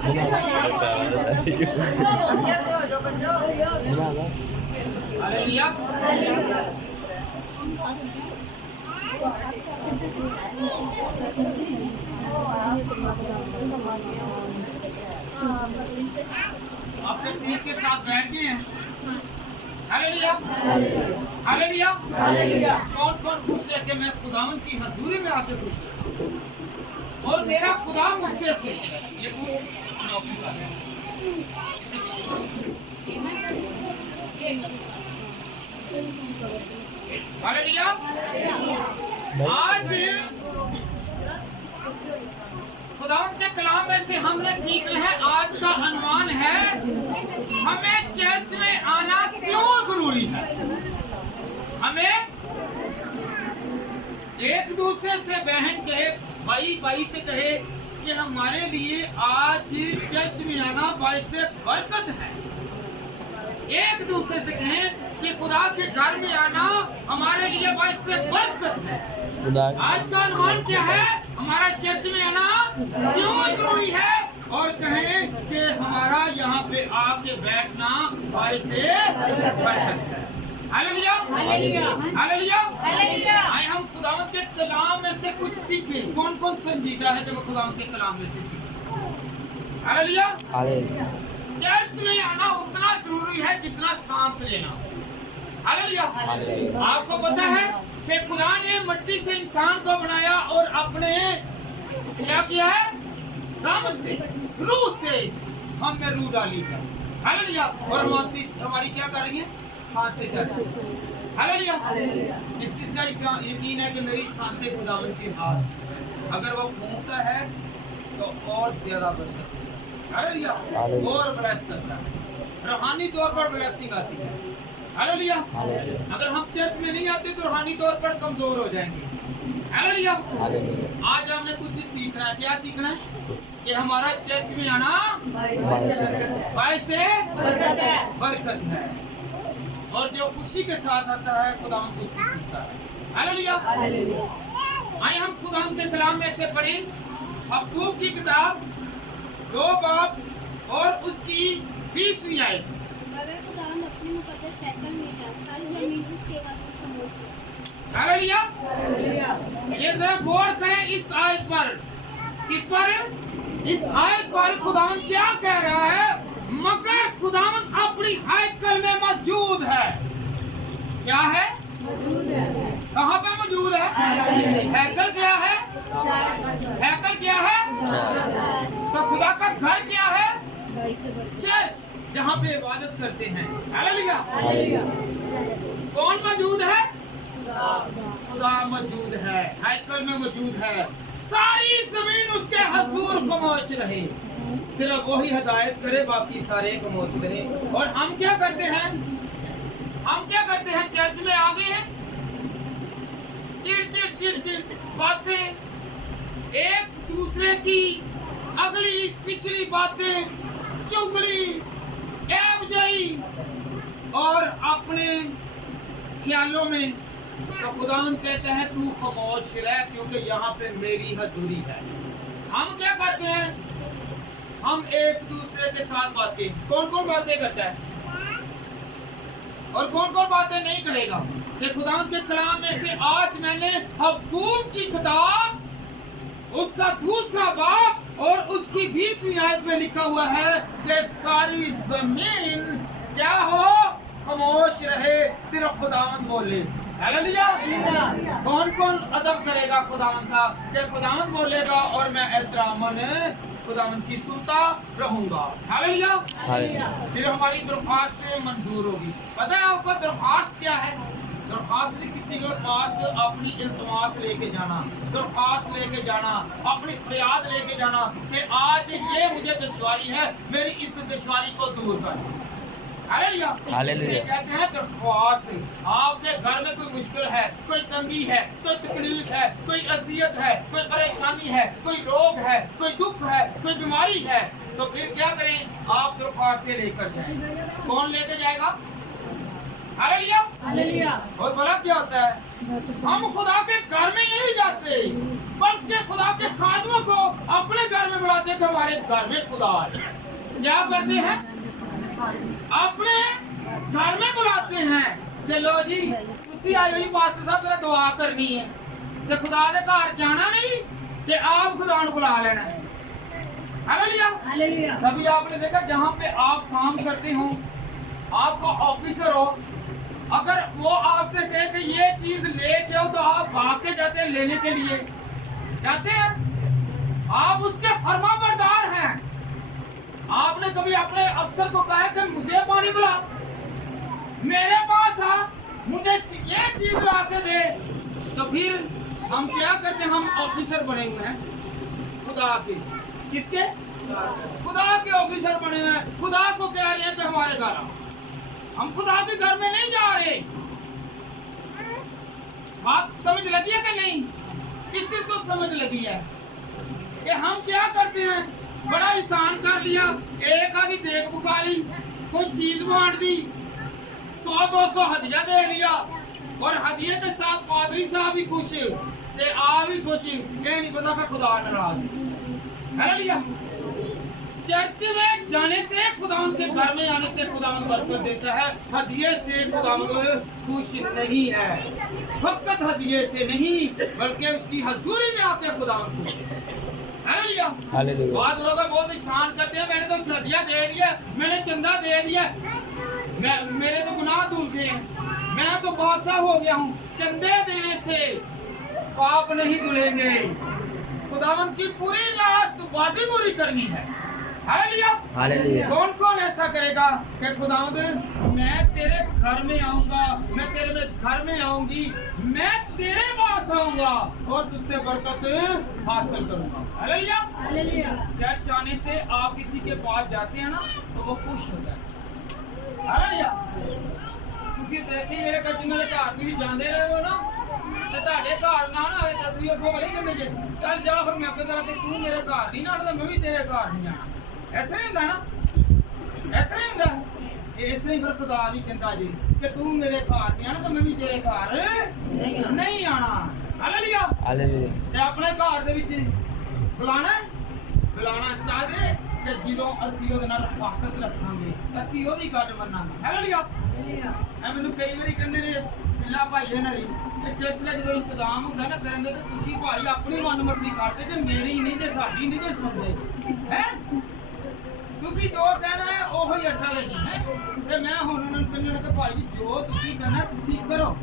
आपके पीर के साथ बैठ गए हैं। Hallelujah, hallelujah, hallelujah. कौन कौन पूछे कि मैं खुदावंद की हजूरी में आके पूछूं और मेरा खुदा मुझसे पूछे। ये नौकरी का है। हालेलुया। आज खुदावंद के कलाम में से हमने सीखना है। आज का अनुमान है हमें चर्च में आना क्यों जरूरी है। हमें एक दूसरे से बहन कहे, भाई भाई से कहे कि हमारे लिए आज चर्च में आना बाइस से बरकत है। एक दूसरे से कहें कि खुदा के घर में आना हमारे लिए बाइस से बरकत है। आज का अनुमान क्या है, हमारा चर्च में आना क्यों जरूरी है, और कहें कि हमारा यहाँ पे आके बैठना बाइस से बरकत है। Hallelujah, hallelujah, hallelujah. आए हम खुदावंद के कलाम में से कुछ सीखें। कौन कौन संजीदा है जब खुदावंद के कलाम में से सीखें। Hallelujah, hallelujah. चर्च में आना उतना जरूरी है जितना सांस लेना। हालेलुया। आपको पता है कि खुदा ने मिट्टी से इंसान को बनाया और अपने क्या किया है, दम से, रूह से हमने रूह डाली है। हालेलुया। और हमारी क्या करेंगे, सांसें चढ़ेंगी। हालेलुया। किस किस का यकीन है कि मेरी सांसें खुदावंद के हाथ, अगर वो फूंकता है तो और ज्यादा बढ़ता है। हालेलुया। और ब्लेस करता है, रूहानी तौर पर ब्लेसिंग आती है। हालेलुया। अगर हम चर्च में नहीं आते तो रूहानी तौर पर कमजोर हो जाएंगे। हालेलुया। आज हमने कुछ सीखना है। क्या सीखना है कि हमारा चर्च में आना बाइस से बरकत है, और जो खुशी के साथ आता है खुदा हमको उसकी सुनता है। हालेलुया। आइए हम खुदा के कलाम में से पढ़ें हबक्कूक की किताब 2 बाब और उसकी 20वीं आयत। हालेलुया। ये जरा गौर करें इस आयत पर। किस पर? इस आयत पर खुदावंद क्या कह रहा है, मगर खुदावंद अपनी हैकल में मौजूद है। क्या है? कहाँ पे मौजूद है? हैकल क्या है? हैकल क्या है? तो खुदा का घर क्या है? चर्च, जहाँ पे इबादत करते हैं। हालेलुया। कौन मौजूद है? खुदा मौजूद है, हैकल में मौजूद है। सारी जमीन उसके हुजूर खामोश रहे, सिर्फ वही हिदायत करे, बाकी सारे खामोश रहे। और हम क्या करते हैं? हम क्या करते हैं? चर्च में आ गए हैं, चिड़ चिड़ चिड़ चिड़ बातें, एक दूसरे की अगली पिछली बातें, चुगली, एवजाई और अपने ख्यालों में। तो खुदावंद कहते हैं तू खामोश रह, क्योंकि यहाँ पे मेरी हजूरी है। हम क्या करते हैं? हम एक दूसरे के साथ बातें, कौन कौन बातें करता है और कौन कौन बातें नहीं करेगा। कि खुदावंद के कलाम में से आज मैंने हबक्कूक की किताब उसका 2 बाब और उसकी 20वीं आयत में लिखा हुआ है कि सारी जमीन क्या हो, खामोश रहे, सिर्फ खुदावंद बोले। हालेलुया। कौन कौन अदब करेगा खुदावंद का? कि खुदावंद बोलेगा और मैं एहतरामन खुदावंद की सुनता रहूंगा। हालेलुया। फिर हमारी दरख्वास्त मंजूर होगी। पता है आपको दरख्वास्त क्या है? दरख्वास्त किसी के पास अपनी इल्तमास लेके जाना, दरख्वास्त लेके जाना, अपनी फरियाद लेके जाना कि आज ये मुझे दुश्वारी है, मेरी इस दुश्वारी को दूर कर। हालेलुया। कहते हैं दरख्वास्त। आपके घर में कोई मुश्किल है, कोई तंगी है, कोई तकलीफ है, कोई अजियत है, कोई परेशानी है, कोई रोग है, कोई दुख है, कोई बीमारी है, तो फिर क्या करें? आप दरख्वास्तें लेकर जाएं। कौन लेके जाएगा? हालेलुया। हालेलुया। और भला क्या होता है? हम खुदा के घर में नहीं जाते, बल्कि खुदा के खादमों को अपने घर में बुलाते कि हमारे घर में खुदा है, क्या करते हैं? अपने घर में बुलाते हैं कि लो जी तुसी आई हुई पास साहब तेरा दुआ करनी है, ते खुदा दे घर जाना नहीं, ते आप खुदा को बुला लेना है। हालेलुया। तभी आपने देखा जहाँ पे आप काम करते हो, आपका ऑफिसर हो, अगर वो आपसे कहे कि ये चीज लेके आओ तो आप भाग के जाते हैं लेने के लिए, जाते हैं, आप उसके फरमाबरदार हैं। आपने कभी अपने अफसर को कहा कि मुझे पानी पिला, मेरे पास आ, मुझे ये चीज ला के दे, तो फिर हम क्या करते हैं? हम ऑफिसर बने हुए हैं खुदा के। किसके? खुदा के ऑफिसर बने हुए हैं। खुदा को कह रहे हैं कि हमारे घर आओ, हम खुदा के घर में नहीं जा रहे। बात समझ लगी है कि नहीं? किस किस को समझ लगी है कि हम क्या करते हैं? बड़ा एहसान कर लिया, एक आधी देख पुका ली, कोई चीज बांट दी, 100-200 हदिया दे लिया, और हदिये के साथ पादरी साहब भी खुश से आ भी खुश, ये नहीं पता कि खुदा नाराज है। लिया चर्च में जाने से खुदा के घर में आने से खुदा बरकत देता है, हदिये से खुदा खुश नहीं है। फकत हदिये से नहीं बल्कि उसकी हजूरी में आके खुदा खुश है। बहुत लोग बहुत एहसान करते हैं, मैंने तो हदिया दे दिया, मैंने चंदा दे दिया, मेरे तो गुनाह धुल गए हैं, मैं तो बादशाह हो गया हूँ। चंदे देने से पाप नहीं धुलेंगे, खुदावंत की पूरी लास्ट बाजी पूरी करनी है। हालेलुया। कौन कौन ऐसा करेगा कि खुदावंत मैं तेरे घर में आऊंगा, मैं तेरे घर में आऊंगी, मैं तेरे पास आऊंगा और तुझसे बरकत हासिल करूंगा। हालेलुया। चर्च आने से आप किसी के पास जाते हैं ना तो वो खुश हो जाए। हालेलुया। ਤੁਸੀਂ ਦੇਖੀਏ ਕਿ ਜਿਨ੍ਹਾਂ ਦੇ ਘਰ ਤੁਸੀਂ ਜਾਂਦੇ ਰਹੇ ਹੋ ਨਾ, ਤੇ ਤੁਹਾਡੇ ਘਰ ਨਾ ਆਵੇ ਤਾਂ ਤੁਸੀਂ ਅੱਗੋਂ ਵਾਲੀ ਕਹਿੰਦੇ ਜੇ ਚੱਲ ਜਾ ਫਿਰ ਮੈਂ ਅੱਗੇ ਤੇਰਾ ਕਿ ਤੂੰ ਮੇਰੇ ਘਰ ਨਹੀਂ ਆਣਾ ਤਾਂ ਮੈਂ ਵੀ ਤੇਰੇ ਘਰ ਨਹੀਂ ਆਣਾ। ਐਸਾ ਹੀ ਹੁੰਦਾ ਨਾ, ਐਸਾ ਹੀ ਹੁੰਦਾ। ਇਸ ਲਈ ਫਿਰ ਖੁਦਾ ਵੀ ਕਹਿੰਦਾ ਜੀ ਕਿ ਤੂੰ ਮੇਰੇ ਘਰ ਨਹੀਂ ਆਣਾ ਤਾਂ ਮੈਂ ਵੀ ਤੇਰੇ ਘਰ ਨਹੀਂ ਆਣਾ। ਹਾਲੇਲੂਇਆ। ਤੇ ਆਪਣੇ ਘਰ ਦੇ ਵਿੱਚ ਬੁਲਾਣਾ ਚਾਹਦੇ ਤੇ ਜਦੋਂ ਅਸੀਂ ਉਹਦੇ ਨਾਲ ਤਾਕਤ ਰੱਖਾਂਗੇ, ਅਸੀਂ ਉਹਦੀ ਗੱਲ ਮੰਨਾਂਗੇ। ਹਾਲੇਲੂਇਆ। ਮੈਨੂੰ ਕਈ ਵਾਰੀ ਕਹਿੰਦੇ ਨੇ ਪਹਿਲਾਂ ਭਾਈ ਇਹਨਾਂ ਦੀ ਚਰਚ ਦਾ ਜਦੋਂ ਇੰਤਜ਼ਾਮ ਹੁੰਦਾ ਨਾ ਕਰਨ ਦੇ, ਤੇ ਤੁਸੀਂ ਭਾਈ ਆਪਣੀ ਮਨਮਰਜ਼ੀ ਕਰਦੇ ਜੇ ਮੇਰੀ ਨਹੀਂ ਜੇ ਸਾਡੀ ਨਹੀਂ ਜੇ ਸੁਣਦੇ ਹੈ। ਤੁਸੀਂ ਜੋ ਕਹਿਣਾ ਹੈ ਉਹੋ ਹੀ ਅੱਠਾ ਲੈ ਜੀ ਹੈ। ਤੇ ਮੈਂ ਹੁਣ ਉਹਨਾਂ ਨੂੰ ਕਹਿੰਦਾ ਕਿ ਭਾਈ ਜੋ ਤੁਸੀਂ ਕਰਨਾ ਤੁਸੀਂ ਕਰੋ,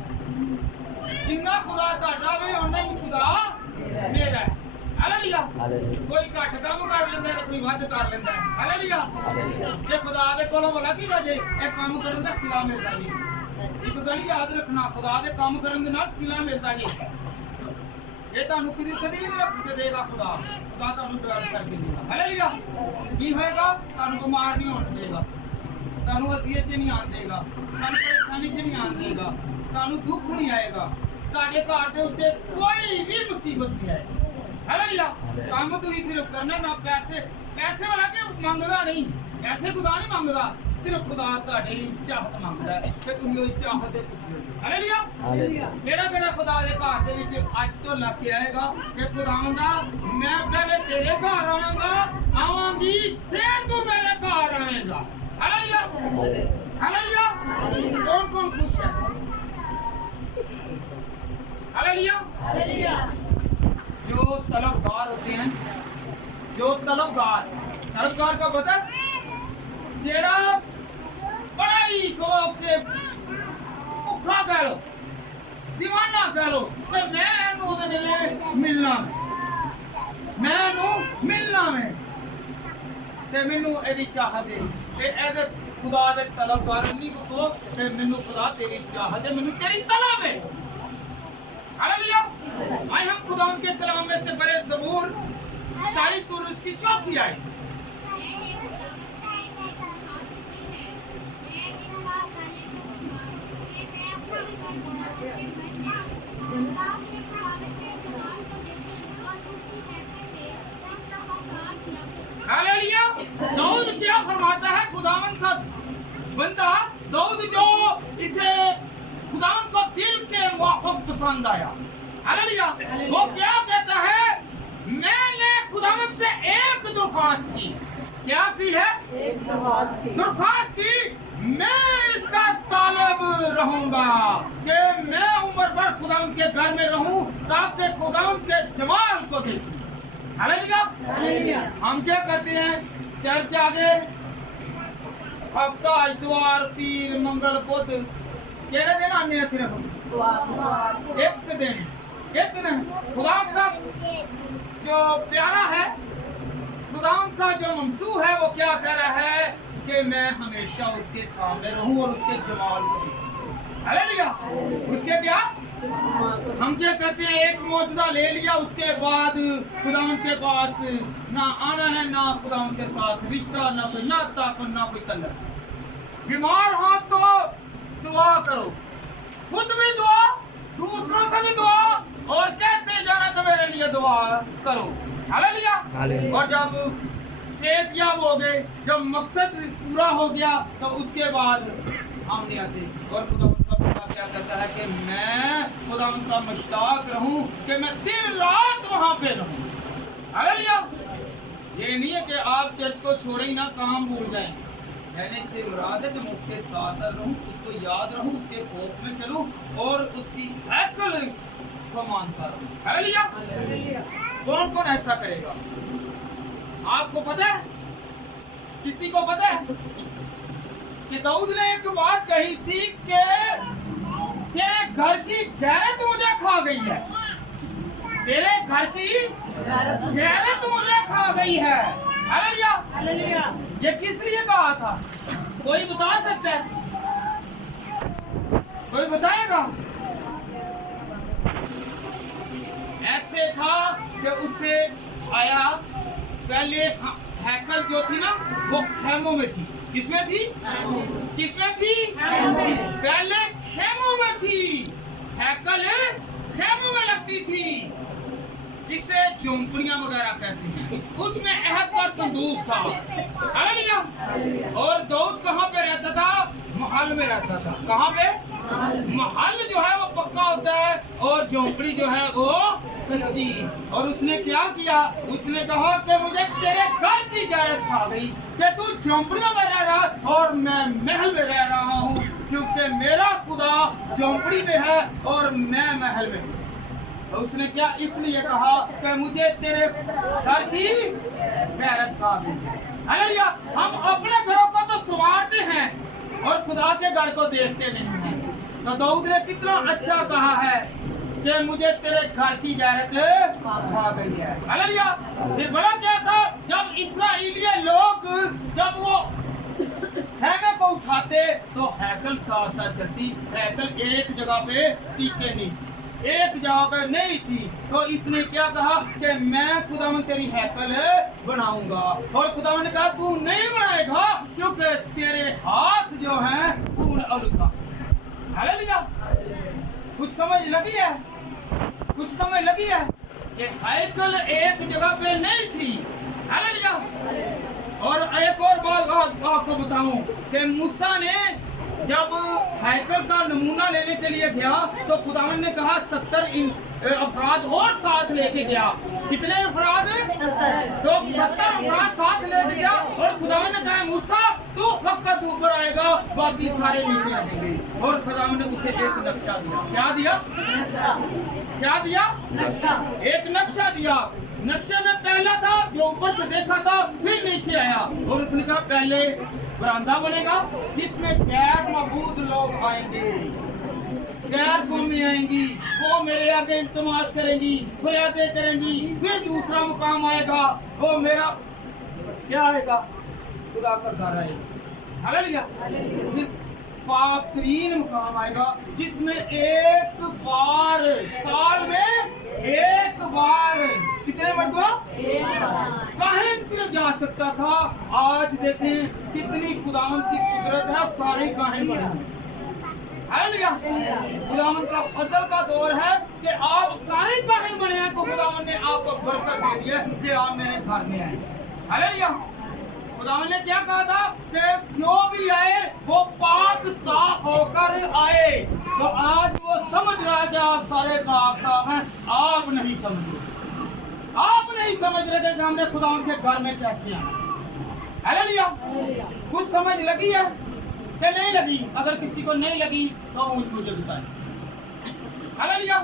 ਜਿੰਨਾ ਖੁਦਾ ਤੁਹਾਡਾ ਵੇ ਉਹਨਾਂ ਹੀ ਖੁਦਾ ਮੇਰਾ ਹੈ। ਹਾਲੇਲੂਇਆ। ਕੋਈ ਘੱਟ ਕੰਮ ਕਰ ਲੈਂਦਾ ਤੇ ਕੋਈ ਵੱਧ ਕਰ ਲੈਂਦਾ। ਹਾਲੇਲੂਇਆ। ਜੇ ਖੁਦਾ ਦੇ ਕੋਲੋਂ ਭਲਾ ਕੀ ਜੇ ਇਹ ਕੰਮ ਕਰਨ ਦਾ ਸਿਲਾ ਮਿਲਦਾ ਜੀ। ਇੱਕ ਗੱਲ ਯਾਦ ਰੱਖਣਾ, ਖੁਦਾ ਦੇ ਕੰਮ ਕਰਨ ਦੇ ਨਾਲ ਸਿਲਾ ਮਿਲਦਾ ਜੀ। ਇਹ ਤੁਹਾਨੂੰ ਕਦੀ ਨਹੀਂ ਰੱਖ ਕੇ ਦੇਗਾ ਖੁਦਾ ਤੁਹਾਨੂੰ ਡਰਾਈਵ ਕਰਕੇ ਦੇਗਾ। ਹਾਲੇਲੂਇਆ। ਕੀ ਹੋਏਗਾ? ਤੁਹਾਨੂੰ ਬਿਮਾਰ ਨਹੀਂ ਹੋਣ ਦੇਗਾ, ਤੁਹਾਨੂੰ ਅਸੀਅਤ 'ਚ ਨਹੀਂ ਆਉਣ ਦੇਗਾ, ਤੁਹਾਨੂੰ ਪਰੇਸ਼ਾਨੀ 'ਚ ਨਹੀਂ ਆਉਣ ਦੇਗਾ, ਤੁਹਾਨੂੰ ਦੁੱਖ ਨਹੀਂ ਆਏਗਾ, ਤੁਹਾਡੇ ਘਰ ਦੇ ਉੱਤੇ ਕੋਈ ਵੀ ਮੁਸੀਬਤ ਨਹੀਂ ਆਏਗੀ। हालेलुया। काम ਤੁਸੀਂ ਸਿਰਫ ਕਰਨਾ ਨਾ, ਪੈਸੇ ਵਾਲਾ ਕੇ ਮੰਗਦਾ ਨਹੀਂ, ਪੈਸੇ ਖੁਦਾ ਨਹੀਂ ਮੰਗਦਾ, ਸਿਰਫ ਖੁਦਾ ਤੁਹਾਡੇ ਲਈ ਚਾਹਤ ਮੰਗਦਾ ਹੈ ਕਿ ਤੁਸੀਂ ਉਸ ਚਾਹਤ ਦੇ ਪੁੱਤਰ ਹੋ। ਹਾਲੇਲੁਇਆ। ਕਿਹੜਾ ਖੁਦਾ ਦੇ ਘਰ ਦੇ ਵਿੱਚ ਅੱਜ ਤੋਂ ਲੱਗ ਕੇ ਆਏਗਾ ਕਿ ਖੁਦਾਵੰਦਾ ਮੈਂ ਪਹਿਲੇ ਤੇਰੇ ਘਰ ਆਵਾਂਗੀ ਫਿਰ ਤੂੰ ਮੇਰੇ ਘਰ ਆਏਗਾ। हालेलुया। कौन खुश है? हालेलुया। जो तलबगार होते हैं, जो तलबगार का पता जेड़ा पढ़ाई को के भुखा कह लो, दीवाना कह लो, ते मिलना में ते मैनू एदी चाहत है ते एदे खुदा दे तलबगार नहीं को ते मैनू खुदा तेरी चाहत है, मैनू तेरी तलब है। हालेलुया। आए हम खुदा के कलाम में से पढ़े ज़बूर 27 और उसकी 4 आयत। हालेलुया। दाऊद क्या फरमाता है? खुदावंद का बंदा दाऊद जो इसे खुदावंद को दिल के मुआफ़िक़ पसंद आया। हालेलुया। वो क्या कहता है? मैंने खुदावंद से एक दफा दरख्वास्त की। क्या की है? दरख्वास्त की। मैं इसका तालब रहूंगा कि मैं उम्र भर खुदा के घर में रहूं ताकि खुदा के जमाल को देखूं। हालेलुया। हम क्या करते हैं? चर्च आगे हफ्ता इतवार पीर मंगल बुध केड़े दिन आने सिर्फ एक दिन खुदा का जो प्यारा है, खुदा का जो ममसू है, वो क्या कह रहा है कि मैं हमेशा उसके सामने रहूं और उसके जमाल को देखूं। हालेलुया। उसके क्या हम क्या करते हैं? एक मौजूदा ले लिया, उसके बाद खुदा के पास ना आना है, ना खुदा के साथ रिश्ता, ना कोई नाता, ना कोई तल्लक। बीमार हो तो दुआ करो, खुद भी दुआ, दूसरों से भी दुआ, और कहते जाना तो मेरे लिए दुआ करो। हालेलुया। और जब सेहतयाब हो गए, जब मकसद पूरा हो गया, तो उसके बाद हम नहीं आते। और खुदा क्या कहता है कि मैं खुदा उनका मुश्ताक रहूं कि मैं दिन रात वहां पे रहूं। हालेलुया। ये नहीं है कि आप चर्च को छोड़े ही ना, काम भूल जाएं। कहने से मुराद है कि मैं उसके साथ साथ रहूं, उसको याद रहूं, उसके खौफ में चलूं और उसकी हैकल को मानता रहूं। हालेलुया। कौन कौन ऐसा करेगा? आपको पता है? किसी को पता है कि दाऊद ने एक बात कही थी कि तेरे घर की गैरत मुझे खा गई है, तेरे घर की गैरत मुझे खा गई है। हालेलुया। ये किस लिए कहा था? कोई बता सकता है? कोई बताएगा? ऐसे था कि उससे आया, पहले हैकल जो थी ना वो खेमों में थी। किसमें थी? किसमें थी? पहले खेमों में थी। हैकल खेमों में लगती थी, जिसे झोंपड़ियां वगैरह कहते हैं। उसमें अहद का संदूक था। हालेलुया। और दाऊद कहाँ पे रहता था? महल में रहता था। कहाँ पे? महल जो है वो पक्का होता है और झोंपड़ी जो है वो कच्ची। और उसने क्या किया? उसने कहा कि मुझे तेरे घर की गैरत खा गई कि तू झोंपड़ियों में रह रहा और मैं महल में रह रहा हूँ, क्योंकि मेरा खुदा झोंपड़ी में है और मैं महल में। तो उसने क्या इसलिए कहा कि मुझे तेरे घर की गैरत खा गई। हालेलुया। हम अपने घरों को तो संवारते हैं और खुदा के घर को देखते नहीं हैं। तो दाऊद ने कितना अच्छा कहा है कि मुझे तेरे घर की गैरत खा गई है। हालेलुया। फिर बड़ा क्या था? जब इस्राएली लोग जब वो खेमे को उठाते तो हैकल साथ साथ चलती। हैकल एक जगह पे टिके नहीं, एक जगह पर नहीं थी। तो इसने क्या कहा कि मैं खुदावन तेरी हैकल बनाऊंगा। और खुदावन ने कहा तू नहीं बनाएगा, क्योंकि तेरे हाथ जो हैं पूर्ण अलगा। हालेलुया। कुछ समझ लगी है? कुछ समझ लगी है कि हैकल एक जगह पे नहीं थी। हालेलुया। और एक और बात आपको बताऊं कि मूसा ने जब हैकल का नमूना लेने के लिए गया तो खुदावन ने कहा 70 अफराद और साथ लेके गया। कितने अफराद? तो 70 अफराद साथ लेके गया। और खुदावन ने कहा मूसा तू फकत ऊपर आएगा, बाकी सारे नीचे आएंगे। और खुदावन ने उसे एक नक्शा दिया। क्या दिया? क्या दिया? नक्शा। एक नक्शा दिया। नक्शे में पहला था जो ऊपर से देखा था, फिर नीचे आया और उसने कहा पहले बरामदा बनेगा जिसमें गैर मबूद लोग आएंगे, गैर कौमी आएंगी, वो मेरे आगे इल्तमास करेंगी, फरियादें करेंगी। फिर दूसरा मुकाम आएगा, वो मेरा क्या आएगा? खुदा का घर आएगा। हालेलुया। फिर पाकरीन मुकाम आएगा जिसमें एक बार साल में एक बार कितने मरतबा काहिन सिर्फ जा सकता था। आज देखें कितनी खुदावन की कुदरत है, सारे काहिन बने हैं। हालेलुया। खुदावन का फजल का दौर है कि आप सारे काहिन बने हैं, तो खुदावन ने आपको बरकत दे दी है कि आप मेरे घर में आए। हालेलुया। खुदावन ने क्या कहा था कि जो भी आए वो पाक साफ होकर आए। तो आज वो समझ रहा है कि आप सारे पाक साफ हैं, आप नहीं समझ रहे, आप नहीं नहीं समझ रहे कि हमने खुदा के घर में कैसे आना। हालेलुया। कुछ समझ लगी है कि नहीं लगी? अगर किसी को नहीं लगी तो मुझे बताएं। हालेलुया।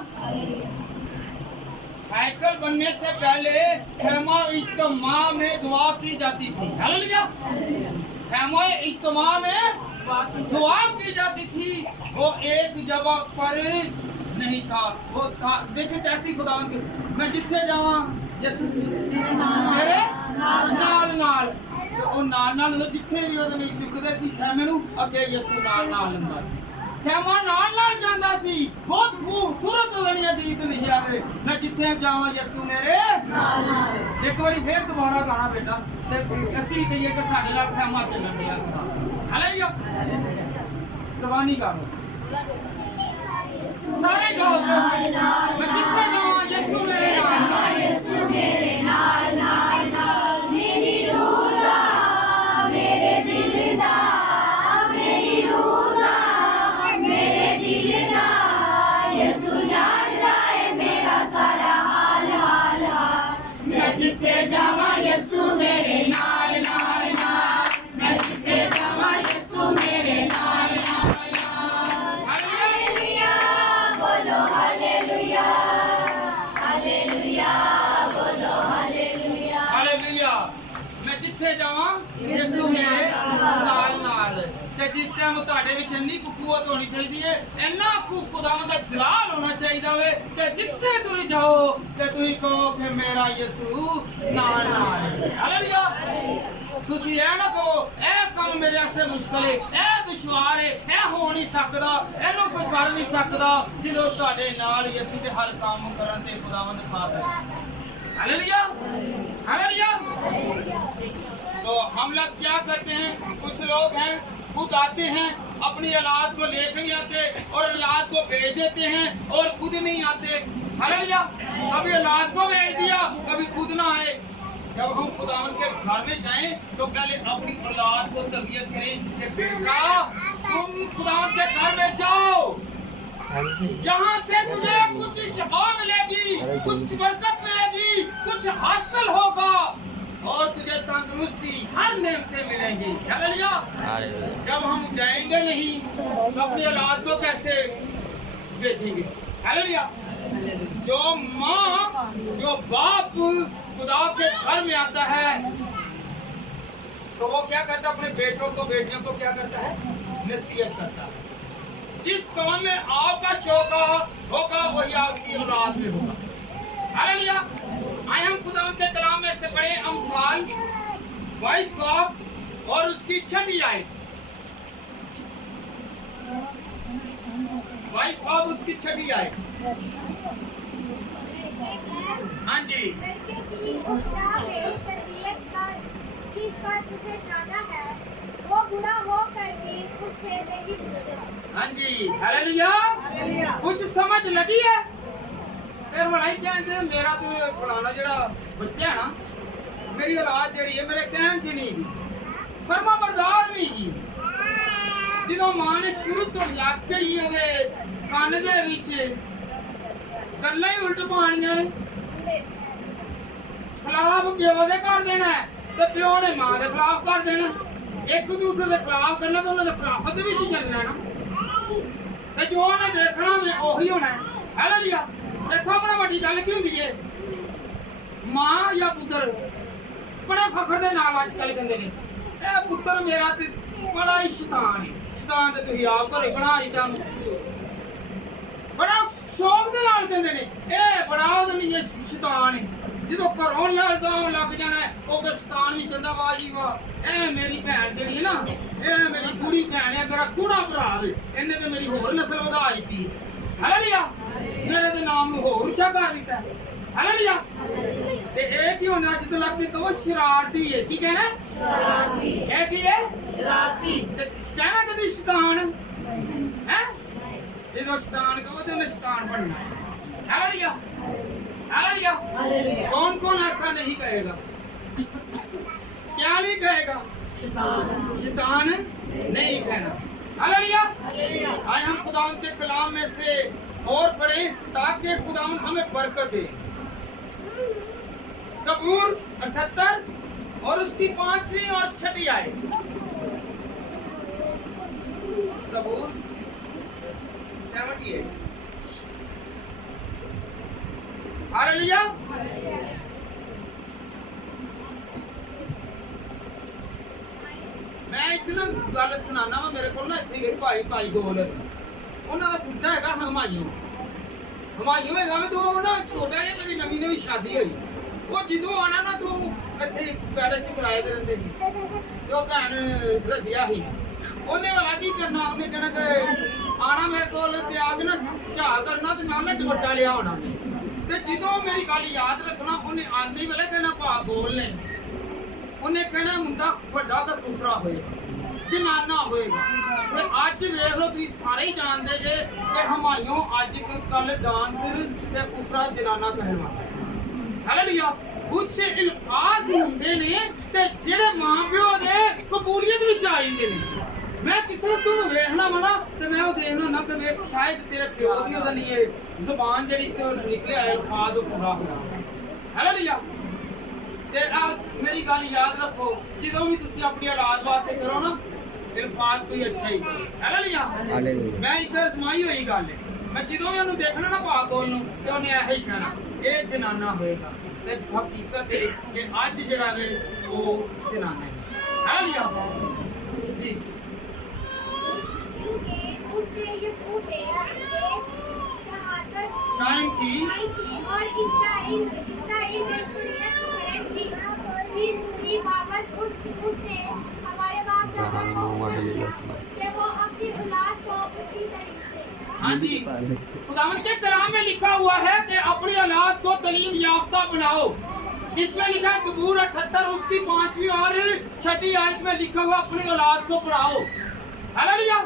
हैकल बनने से पहले खेमा इज्तिमा में दुआ की जाती थी। हालेलुया। खेमा इज्तिमा में दुआ की जाती थी। वो एक जगह पर नहीं था। वो देखिए कैसी खुदा की, मैं जिथे जावा यसू मेरे नाल ਉਹ ਨਾਲ ਜਿੱਥੇ ਵੀ ਉਹਦੇ ਲਈ ਚੁੱਕਦੇ ਸੀ ਖੈਮੇ ਨੂੰ, ਅੱਗੇ ਯਿਸੂ ਨਾਲ ਲੰਦਾ ਸੀ। ਖੈਮਾ ਨਾਲ ਜਾਂਦਾ ਸੀ। ਬਹੁਤ ਖੂਬਸੂਰਤ ਉਹਦੀਆਂ ਗੀਤ ਲਿਖਿਆ ਵੇ, ਮੈਂ ਜਿੱਥੇ ਜਾਵਾਂ ਯਿਸੂ ਮੇਰੇ ਨਾਲ। ਇੱਕ ਵਾਰੀ ਫੇਰ ਦੁਬਾਰਾ ਗਾਣਾ ਬੇਟਾ ਤੇ ਅਸੀਂ ਕਹੀਏ ਕਿ ਸਾਡੇ ਨਾਲ ਖੈਮਾ ਚੱਲਣ ਦਿਆ ਖੁਦਾ। ਹਾਲੇਲੂਇਆ। ਜ਼ਬਾਨੀ ਗਾਓ ਸਾਰੇ ਗਾਓ, ਮੈਂ ਜਿੱਥੇ ਜਾਵਾਂ ਯਿਸੂ ਮੇਰੇ ਨਾਲ, ਯਿਸੂ ਮੇਰੇ ਨਾਲ ਨਾਲ ਮੇਰੀ ਰੂਹ ਦਾ, ਮੇਰੇ ਦਿਲ ਦਾ, ਮੇਰੀ ਰੂਹ ਦਾ, ਮੇਰੇ ਦਿਲ ਦਾ, ਯਿਸੂ ਜਾਣਦਾ ਏ ਮੇਰਾ ਸਾਰਾ ਹਾਲ ਹਾਲ ਹਾਲ। ਮੈਂ ਜਿੱਥੇ ਜਾਵਾਂ ਯਿਸੂ ਮੇਰੇ ਨਾਲ ਨਾਲ ਨਾਲ, ਮੈਂ ਜਿੱਥੇ ਜਾਵਾਂ ਯਿਸੂ ਮੇਰੇ ਨਾਲ ਨਾਲ ਨਾਲ। ਹਾਲੇਲੂਇਆ ਬੋਲੋ, ਹਾਲੇਲੂਇਆ ਹਾਲੇਲੂਇਆ ਬੋਲੋ, ਹਾਲੇਲੂਇਆ ਹਾਲੇਲੂਇਆ। ਮੈਂ ਜਿੱਥੇ ਜਾਵਾਂ ਯਿਸੂ ਮੇਰੇ ਨਾਲ ਨਾਲ। ਤੇ ਜਿਸ ਟਾਈਮ ਤੁਹਾਡੇ ਵਿੱਚ ਇੰਨੀ ਕੁਵਤ ਹੋਣੀ ਚਾਹੀਦੀ ਹੈ, ਇੰਨਾ ਖੁਦਾਵੰਦ ਦਾ ਜਲਾਲ ਹੋਣਾ ਚਾਹੀਦਾ ਵੇ ਕਿ ਜਿੱਥੇ ਤੁਸੀਂ ਜਾਓ ਤੇ ਤੁਸੀਂ ਕਹੋ ਕਿ ਮੇਰਾ ਯਿਸੂ ਨਾਲ ਨਾਲ। ਹਾਲੇਲੂਇਆ। ਤੁਸੀਂ ਇਹ ਨਾ ਕਹੋ ਇਹ ਕੰਮ ਮੇਰੇ ਵਾਸਤੇ ਮੁਸ਼ਕਲ ਹੈ, ਇਹ ਦੁਸ਼ਵਾਰ ਹੈ, ਇਹ ਹੋ ਨਹੀਂ ਸਕਦਾ, ਇਹਨੂੰ ਕੋਈ ਕਰ ਨਹੀਂ ਸਕਦਾ, ਜਦੋਂ ਤੁਹਾਡੇ ਨਾਲ ਯਿਸੂ ਦੇ ਹਰ ਕੰਮ ਕਰਨ ਤੇ ਖੁਦਾਵੰਦ ਖਾਤਰ। Hallelujah hallelujah. तो हम लोग क्या करते हैं, कुछ लोग हैं खुद आते हैं, अपनी औलाद को लेकर नहीं आते और औलाद को भेज देते हैं और खुद नहीं आते। हालेलुया। कभी औलाद को भेज दिया, कभी खुद ना आए। जब हम खुदावन के घर में जाएं तो पहले अपनी औलाद को तरबियत करें कि बेटा तुम खुदावन के घर में जाओ, यहाँ से तुझे कुछ शफा मिलेगी, कुछ बरकत मिलेगी, कुछ हासिल होगा और तुझे तंदुरुस्ती हर नेमतें मिलेंगी। हालेलुया। जब हम जाएंगे नहीं तो अपनी औलाद को कैसे भेजेंगे? हालेलुया। जो माँ जो बाप खुदा के घर में आता है तो वो क्या करता है, अपने बेटों को बेटियों को क्या करता है, नसीहत करता है। जिस काम में आपका शौक होगा वही आपकी औलाद में होगा। हालेलुया। आए हम खुदा के कलाम में से पढ़े अमसाल 22 बाब और उसकी 6वीं आयत। 22 बाब उसकी 6वीं आयत। हाँ जी। जिस पर उसे जाना है वो बुरा होकर भी उससे नहीं जुड़ेगा। हाँ जी। हालेलुया। कुछ समझ लगी है? फिर बनाई कहते मेरा तो फलाना जड़ा बच्चा है ना, मेरी औलाद जड़ी है मेरे कहन च नहीं गी, फरमा बरदार नहीं गी। जो मां ने शुरू तो लग के ही ओदे ਕੰਨ ਦੇ ਵਿੱਚ ਗੱਲਾਂ ਹੀ ਉਲਟ ਪਾਣੀਆਂ ਨੇ। ਖਿਲਾਫ ਪਿਓ ਦੇ ਕਰ ਦੇਣਾ ਤੇ ਪਿਓ ਨੇ ਮਾਂ ਦੇ ਖਿਲਾਫ ਕਰ ਦੇਣਾ। ਇੱਕ ਦੂਸਰੇ ਦੇ ਖਿਲਾਫ ਕਰਨਾ ਤਾਂ ਉਹਨਾਂ ਦੇ ਖਿਲਾਫਤ ਵਿੱਚ ਚੱਲਣਾ ਨਾ, ਤੇ ਜੋ ਉਹਨੇ ਦੇਖਣਾ ਉਹੀ ਹੋਣਾ। ਹਾਲੇਲੂਇਆ। ਤੇ ਸਭ ਤੋਂ ਵੱਡੀ ਗੱਲ ਕੀ ਹੁੰਦੀ ਹੈ, ਮਾਂ ਜਾਂ ਪੁੱਤਰ ਬੜੇ ਫਖਰ ਦੇ ਨਾਲ ਅੱਜ ਕੱਲ੍ਹ ਕਹਿੰਦੇ ਨੇ ਇਹ ਪੁੱਤਰ ਮੇਰਾ ਤੇ ਬੜਾ ਹੀ ਸ਼ੈਤਾਨ ਹੈ। ਸ਼ੈਤਾਨ ਤੇ ਤੁਸੀਂ ਆਪ ਘਰੇ ਬਣਾ ਦਿੱਤਾ, ਬੜਾ ਸ਼ੌਕ ਦੇ ਨਾਲ ਕਹਿੰਦੇ ਨੇ ਇਹ ਬੜਾ ਉਹਦੇ ਲਈ ਸ਼ੈਤਾਨ ਹੈ। ਜਦੋਂ ਘਰੋਂ ਲੜਦਾ ਲੱਗ ਜਾਣਾ ਉਹ ਫਿਰ ਸ਼ੈਤਾਨ ਵੀ ਕਹਿੰਦਾ ਵਾਹ ਜੀ ਵਾਹ ਇਹ ਮੇਰੀ ਭੈਣ ਜਿਹੜੀ ਹੈ ਨਾ, ਇਹ ਮੇਰੀ ਕੁੜੀ ਭੈਣ ਹੈ, ਮੇਰਾ ਕੂੜਾ ਭਰਾ ਵੇ, ਇਹਨੇ ਤੇ ਮੇਰੀ ਹੋਰ ਨਸਲ ਵਧਾ ਦਿੱਤੀ। ਹਾਲੇਲੂਇਆ। ਮੇਰੇ ਦੇ ਨਾਮ ਨੂੰ ਹੋਰ ਉੱਚਾ ਕਰ ਦਿੱਤਾ। ਹਾਲੇਲੂਇਆ। ਤੇ ਇਹ ਕੀ ਹੋਣਾ ਅੱਜ ਤੋਂ ਲੱਗ ਕੇ ਕਹੋ ਸ਼ਰਾਰਤੀ ਹੈ। ਕੀ ਕਹਿਣਾ? ਸ਼ਰਾਰਤੀ। ਇਹ ਕੀ ਹੈ? ਸ਼ਰਾਰਤੀ। ਤੇ ਕਹਿਣਾ ਕਦੀ ਸ਼ੈਤਾਨ ਹੈ। ਜਦੋਂ शैतान कहो तो मैं शैतान बनना है। Hallelujah hallelujah. कौन कौन ऐसा नहीं कहेगा? क्या नहीं कहेगा? शैतान नहीं कहना। हालेलुया। आज हम खुदावंद के कलाम में से और पढ़े ताकि खुदावंद हमें बरकत दे। छठी आए सबूर 78। हालेलुया। मैं इतना गल सुनाना वा, मेरे को ना इतने गई भाई गोल उन्होंने पुट्टा है हमायूं है मैं, तू ना छोटा जिहा मेरी नवी नवी शादी हुई, वो जो आना ना तू इतने पैड़े च किराए दे देंगे जो भैन रसिया ही उन्हें वाला की करना, उन्हें कहना कि आना मेरे को आग ना झाल करना तो ना दुपट्टा लिया होना ते जो मेरी गल याद रखना, उन्हें आंदी वेले कहना भा बोलने, उन्हें कहना मुंडा वड्डा तो दूसरा होएगा जनाना होएगा। फिर अज वेख लो तुम सारे ही जानते जे कि हमायूं अज कल डांस ते दूसरा जनाना कहलवाना। हालेलुया। कुछ इल्फाज हुंदे ने ते जेड़े मां प्यो दे कबूलियत विच आ जांदे ने। मैं किसी ने तुम वेखना वा ना ते मैं वो देखना ना कि मैं शायद तेरे प्यो दी ओदा लिए जुबान जेड़ी से निकले आए अल्फाज पूरा होना। हालेलुया। ते मेरी गल याद रखो, जो भी तुसी अपनी औलाद वास्ते करो ना अल्फाज कोई अच्छा ही करो। हालेलुया। मैं एक आजमाई हुई गल है, मैं जो भी उन्हें देखना ना भा कोल नूं ते उन्हें ऐसा ही कहना ये जनाना होएगा, ते हकीकत है कि अज जिहड़ा वे वो जनाना है। हालेलुया जी। टाइम की और इसराइल की बाबत उसने हमारे बाप कि वो अपनी औलाद को उसी तरीके। हाँ जी, खुदावंद के कलाम में लिखा हुआ है कि अपनी औलाद को तालीम याफ्ता बनाओ। इसमें लिखा है सबूर 78 उसकी 5वीं और 6ठी आयत में लिखा हुआ अपनी औलाद को पढ़ाओ। हालेलुया।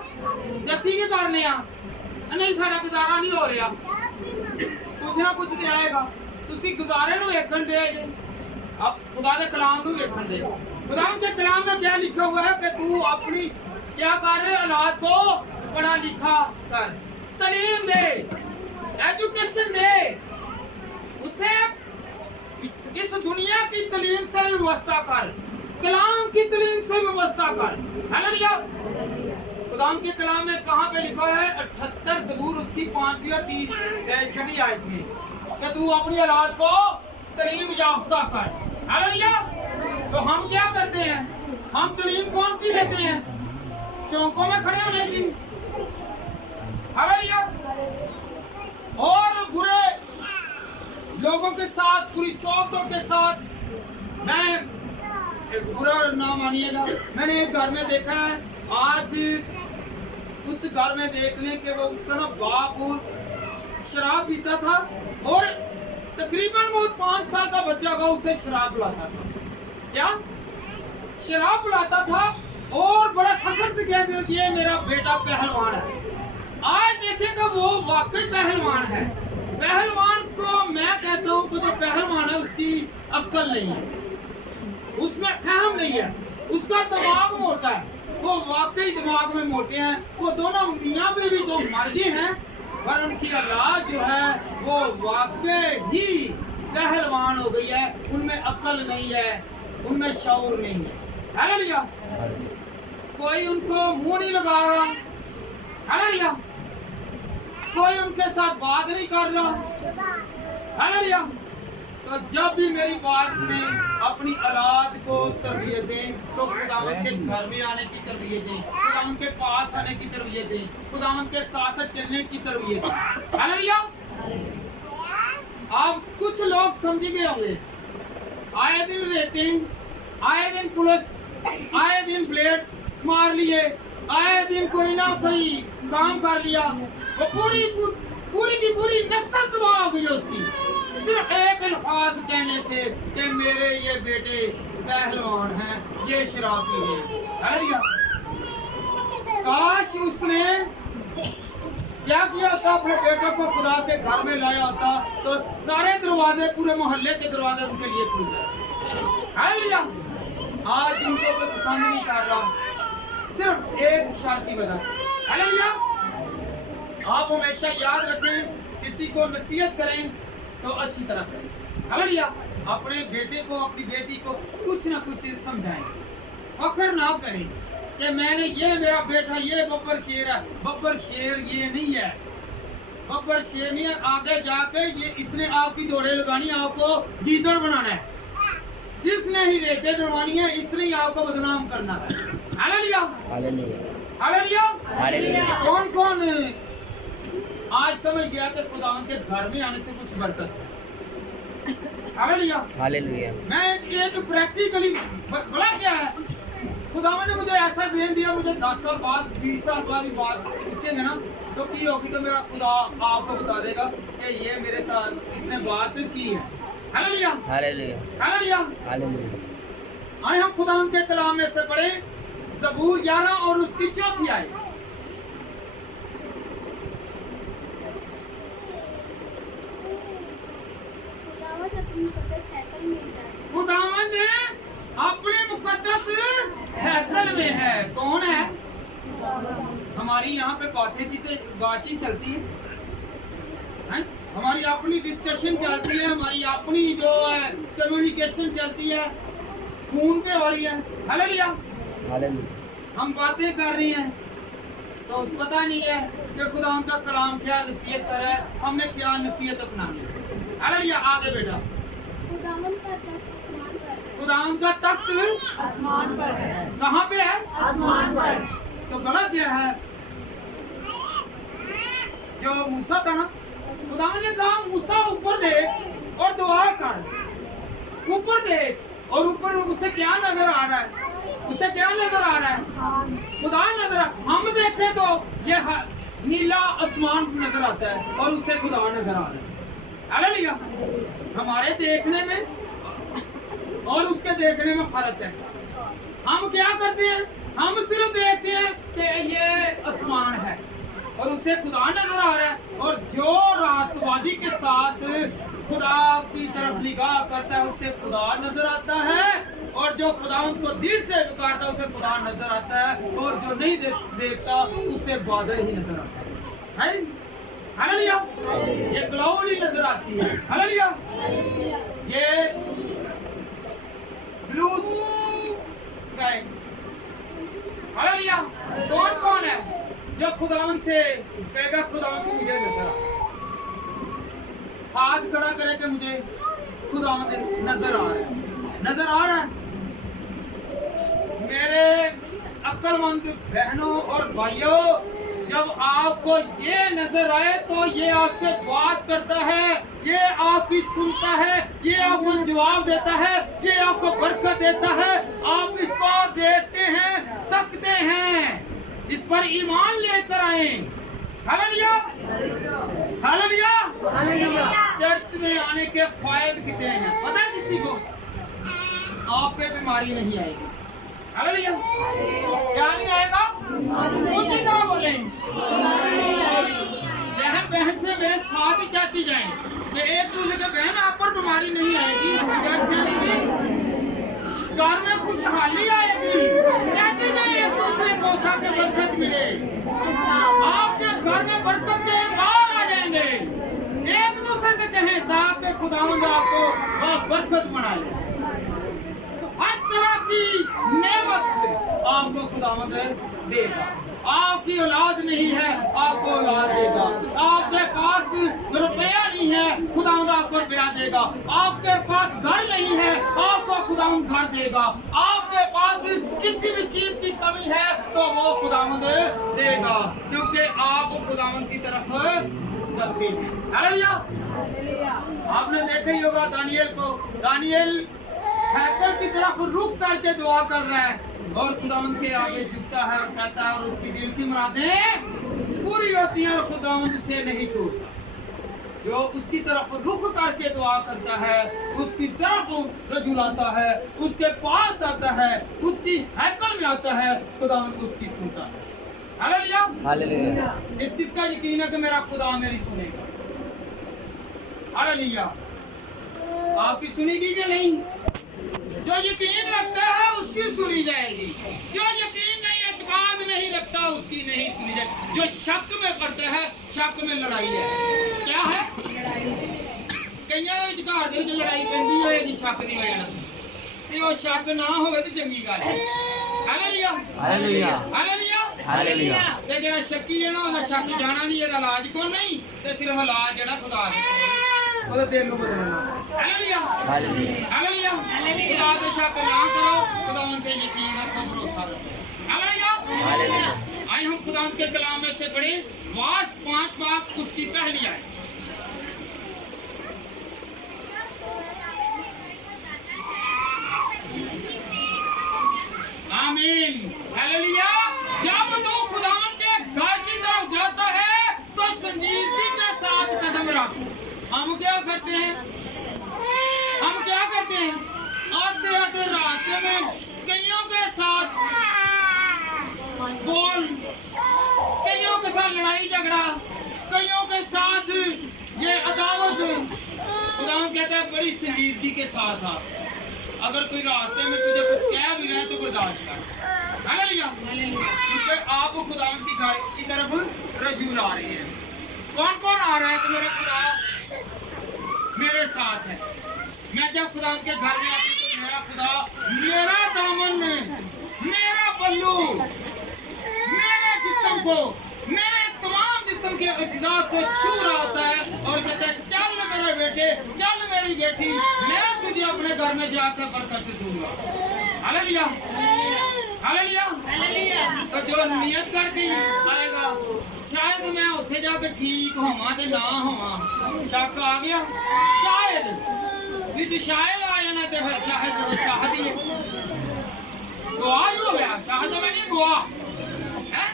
जैसी ये करने आ नहीं साडा गुजारा नहीं हो रहा, कुछ ना कुछ तो आएगा। तुसी गुजारे नूं वेखण दे जे, अब खुदा के कलाम नूं वेखण दे। खुदा के कलाम में क्या लिखा हुआ है कि तू अपनी क्या कर औलाद को पढ़ा लिखा कर, तालीम दे, एजुकेशन दे, उसे इस दुनिया की तालीम से व्यवस्था कर, कलाम की तालीम से व्यवस्था कर। हालेलुया। खुदा के कलाम में कहाँ पे लिखा है 78 ज़बूर उसकी 5वीं और 6ठी आयत में कि तू अपनी औलाद को तालीम याफ्ता कर। हालेलुया। तो हम क्या करते हैं, हम तालीम कौन सी लेते हैं, चौकों में खड़े होने की। हालेलुया। और बुरे लोगों के साथ, बुरी सोचों के साथ, मैं एक बुरा ना मानिएगा, मैंने एक घर में देखा है, आज उस घर में देख लें कि वो उसका ना बाप शराब पीता था और तकरीबन वो 5 साल का बच्चा का उसे शराब पिलाता था। क्या शराब पिलाता था और बड़ा फख्र से कहते थे ये मेरा बेटा पहलवान है। आज देखेंगे वो वाकई पहलवान है। पहलवान को मैं कहता हूँ कि जो पहलवान है उसकी अक्ल नहीं है, उसमें फहम नहीं है, उसका दिमाग मोटा है, वो वाकई दिमाग में मोटे हैं। वो दोनों मियाँ बीवी तो मर गए हैं पर उनकी औलाद जो है वो वाकई ही पहलवान हो गई है। उनमें अक्ल नहीं है, उनमें शऊर नहीं है। हालेलुया। कोई उनको मुंह नहीं लगा रहा। हालेलुया। कोई उनके साथ बात नहीं कर रहा। हालेलुया। तो जब भी मेरी बात में अपनी औलाद को तरबियत दें तो खुदावंद के घर में आने की तरबियत दें, खुदावंद के पास आने की तरबियत दें, खुदावंद के साथ चलने की तरबियत दें। हालेलुया। अब कुछ लोग समझ गए होंगे, आए दिन रेटिंग, आए दिन पुलिस, आए दिन प्लेट मार लिए, आए दिन कोई ना कोई काम कर लिया, वो पूरी की पूरी नस्ल तबाह हो गई उसकी, सिर्फ एक अल्फाज कहने से कि मेरे ये बेटे पहलवान हैं, ये शराबी हैं। हालेलुया। काश उसने क्या किया था, अपने बेटों को खुदा के घर में लाया होता तो सारे दरवाजे, पूरे मोहल्ले के दरवाजे उनके लिए खुल जाते। हालेलुया। आज उनको कोई पसंद नहीं कर रहा, सिर्फ एक शर्त की वजह से। हालेलुया। आप हमेशा याद रखें, किसी को नसीहत करें तो अच्छी तरह करें। हालेलुया। अपने बेटे को, अपनी बेटी को कुछ ना कुछ समझाएं। फख्र ना करें कि मैंने ये मेरा बेटा ये बब्बर शेर है। बब्बर शेर ये नहीं है, बब्बर शेर नहीं है। आगे जाके ये इसने आपकी दौड़े लगानी, आपको गीदड़ बनाना है, इसने ही रेटे डरवानी है, इसने ही आपको बदनाम करना है। Hallelujah hallelujah hallelujah. हालेलुया। कौन कौन आज समझ गया कि खुदा के घर में आने से कुछ बरकत है? Hallelujah hallelujah. मैं ये तो प्रैक्टिकली बड़ा क्या है, खुदा ने मुझे ऐसा ज़हन दिया, मुझे 10 साल बाद 20 साल बाद भी बात पूछेंगे ना तो की होगी, तो मेरा खुदा आपको बता देगा कि ये मेरे साथ इसने बात की है। Hallelujah hallelujah hallelujah. हालेलुया। आए हम खुदा के कलाम में से पढ़े ज़बूर 11 और उसकी 4 आयत। खुदावंद अपने मुकद्दस हैकल में है। कौन है? हमारी यहाँ पे बातचीत चलती है, हमारी अपनी डिस्कशन चलती है, हमारी अपनी जो है कम्युनिकेशन चलती है, फोन पे हो रही है। Hallelujah hallelujah. हम बातें कर रही हैं तो पता नहीं है कि खुदा का कलाम क्या नसीहत कर रहा है, हमने क्या नसीहत अपनानी है। हालेलुया। आगे बेटा, खुदावन का तख्त आसमान पर है। कहाँ पे है? आसमान पर। तो गला क्या है? जो मूसा था ना, खुदावन ने कहा मूसा ऊपर देख और दुआ कर, ऊपर देख। और ऊपर उसे क्या नजर आ रहा है? उसे क्या नजर आ रहा है? खुदा नजर हम देखें तो ये नीला आसमान नजर आता है और उसे खुदा नजर आ रहा है। हालेलुया। हमारे देखने में और उसके देखने में फर्क है। हम क्या करते हैं? हम सिर्फ देखते हैं कि ये आसमान है और उसे खुदा नजर आ रहा है। और जो रास्तबाजी के साथ खुदा की तरफ निगाह करता है उसे खुदा नजर आता है, और जो खुदा उनको दिल से पुकारता है उसे खुदा नजर आता है, और जो नहीं देखता उसे बादल ही नजर आता है। हालेलुया। ये क्लाउड ही नजर आती है। हालेलुया। ये ब्लू स्काई। हालेलुया। कौन कौन है जो खुदावन से कहेगा खुदावन को मुझे नजर आ, हाथ खड़ा करे कि मुझे खुदावन नजर आ रहा है, नजर आ रहा है। मेरे अक्लमंद बहनों और भाइयों, जब आपको ये नजर आए तो ये आपसे बात करता है, ये आपकी सुनता है, ये आपको जवाब देता है, ये आपको बरकत देता है। आप इसको देखते हैं, तकते हैं, इस पर ईमान लेकर आए। Hallelujah hallelujah. चर्च में आने के फायदे कितने हैं पता है किसी को? आप पे बीमारी नहीं आएगी। हालेलुया। क्या नहीं आएगा? कुछ ही ना बोले। बहन बहन से मेरे साथ ही कहती जाए कि एक दूसरे के बहन आप पर बीमारी नहीं आएगी, चर्च आएगी, घर में खुशहाली आएगी। कहते जाए एक दूसरे को के बरकत मिले, आपके घर में बरकत के बाहर आ जाएंगे। एक दूसरे से कहें ताकि खुदावंद आपको बरकत बनाए। हर तरह की नेमत आपको खुदावंद देगा। आपकी औलाद नहीं है, आपको औलाद देगा। आपके पास रुपया नहीं है, खुदावंद आपको रुपया देगा। आपके पास घर नहीं है, आपको खुदावंद घर देगा। आपके पास किसी भी चीज की कमी है तो वो खुदावंद देगा, क्योंकि आप खुदावंद की तरफ करते हैं। हालेलुया। आपने देखा ही होगा दानियल को, दानियल हैकल की तरफ रुक करके दुआ कर रहा है और खुदावंद के आगे झुकता है और कहता है, और उसकी दिल की मुरादें पूरी होती हैं और खुदावंद से नहीं छूटता। जो उसकी तरफ रुक करके दुआ करता है, उसकी तरफ रजुलाता है, उसके पास आता है, उसकी हैकल में आता है, खुदावंद उसकी सुनता है। Hallelujah hallelujah. इस किसका यकीन है कि मेरा खुदा मेरी सुनेगा? हालेलुया। आपकी सुनेगी कि नहीं? जो यकीन रखता है उसकी सुनी जाएगी, जो यकीन नहीं एतकाद नहीं रखता उसकी नहीं सुनी जाएगी। जो शक में पड़ता है, शक में लड़ाई है। क्या है? कईयां विच घर दे विच लड़ाई पैंदी होएगी शक दी वजह नाल, ते ओ शक ना होवे ते चंगी गल है। ਹਾਲੇਲੂਇਆ हालेलुया ਹਾਲੇਲੂਇਆ हालेलुया ਤੇ ਜਿਹੜਾ ਸ਼ੱਕੀ ਹੈ ਨਾ ਉਹਦਾ ਸ਼ੱਕ ਜਾਣਾ ਨਹੀਂ, ਇਹਦਾ ਇਲਾਜ ਕੋਈ ਨਹੀਂ, ਤੇ ਸਿਰਫ ਇਲਾਜ ਜਿਹੜਾ ਖੁਦਾ ਦੇ ਕੋਲ, ਉਹਦੇ ਦਿਲ ਨੂੰ ਬਦਲਣਾ। ਹਾਲੇਲੂਇਆ हालेलुया ਹਾਲੇਲੂया ਖੁਦਾ ਤੇ ਸ਼ੱਕ ਨਾ ਕਰੋ, ਖੁਦਾਵੰਦ ਤੇ ਯਕੀਨ ਰੱਖੋ, ਭरोसा रखो। हालेलुया हालेलुया आइए हम खुदावंद के कलाम में से पढ़े वास 5 बाब उसकी पहली आयत। आमीन हालेलुया। जब तू खुदावंद के घर की तरफ जाता है तो संजीदगी के साथ कदम रख। हम क्या करते हैं, हम क्या करते हैं, आते आते रास्ते में कईयों के साथ बोल, कईयों के साथ लड़ाई झगड़ा, कईयों के साथ ये अदावत। खुदावंद कहता है बड़ी संजीदगी के साथ आ, अगर कोई रास्ते में तुझे कुछ कह भी रहा है तो बर्दाश्त कर। हालेलुया क्योंकि आप खुदावंद की घर की तरफ रजूल आ रही है। कौन कौन आ रहा है तो मेरा खुदा मेरे साथ है। मैं जब खुदावंद के घर में आती तो मेरा खुदा मेरा दामन, मेरा पल्लू, मेरे जिस्म को, मेरे तमाम जिस्म के अज्जा को छू रहा होता है और कहता है चल मेरे बेटे, चल मेरी बेटी, मैं तुझे अपने घर में जाकर बरकत दूंगा। हालेलुया हालेलुया तो जो नियत करके आएगा, शायद मैं उत्थे जाकर ठीक होवां ते ना होवां, शक आ गया, शायद विच शायद आ जाना ते फिर शाहद ही दुआ ही हो गया, शाहद में नहीं दुआ है,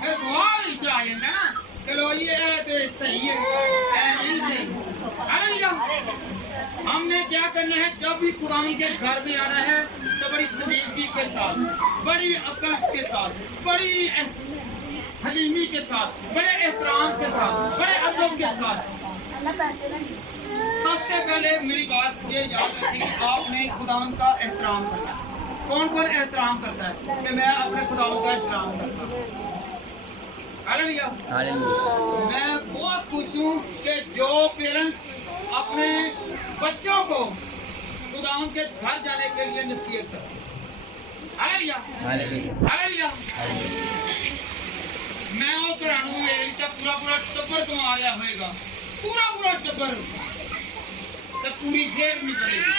फिर दुआ ही क्या आ जाता ना। चलो ये तो सही है, नहीं सही। हालेलुया हमने क्या करना है, जब भी कुरान के घर में आना है तो बड़ी संजीदगी के साथ, बड़ी अकल के साथ, बड़ी हलीमी के साथ, बड़े एहतराम के साथ, बड़े अदब के साथ। सबसे पहले मेरी बात ये याद रखिए कि आपने खुदावंद का एहतराम करना है। कौन कौन एहतराम करता है कि मैं अपने खुदावंद का एहतराम करता हूँ। हालेलुया हालेलुया मैं बहुत खुश हूँ कि जो पेरेंट्स अपने बच्चों को खुदावंद के घर जाने के लिए नसीहत करते हैं। हालेलुया हालेलुया हालेलुया मैं वो घरानू मेरी तो पूरा पूरा टब्बर कमा लिया होएगा, पूरा टब्बर ते पूरी फेर नहीं पड़ेगी।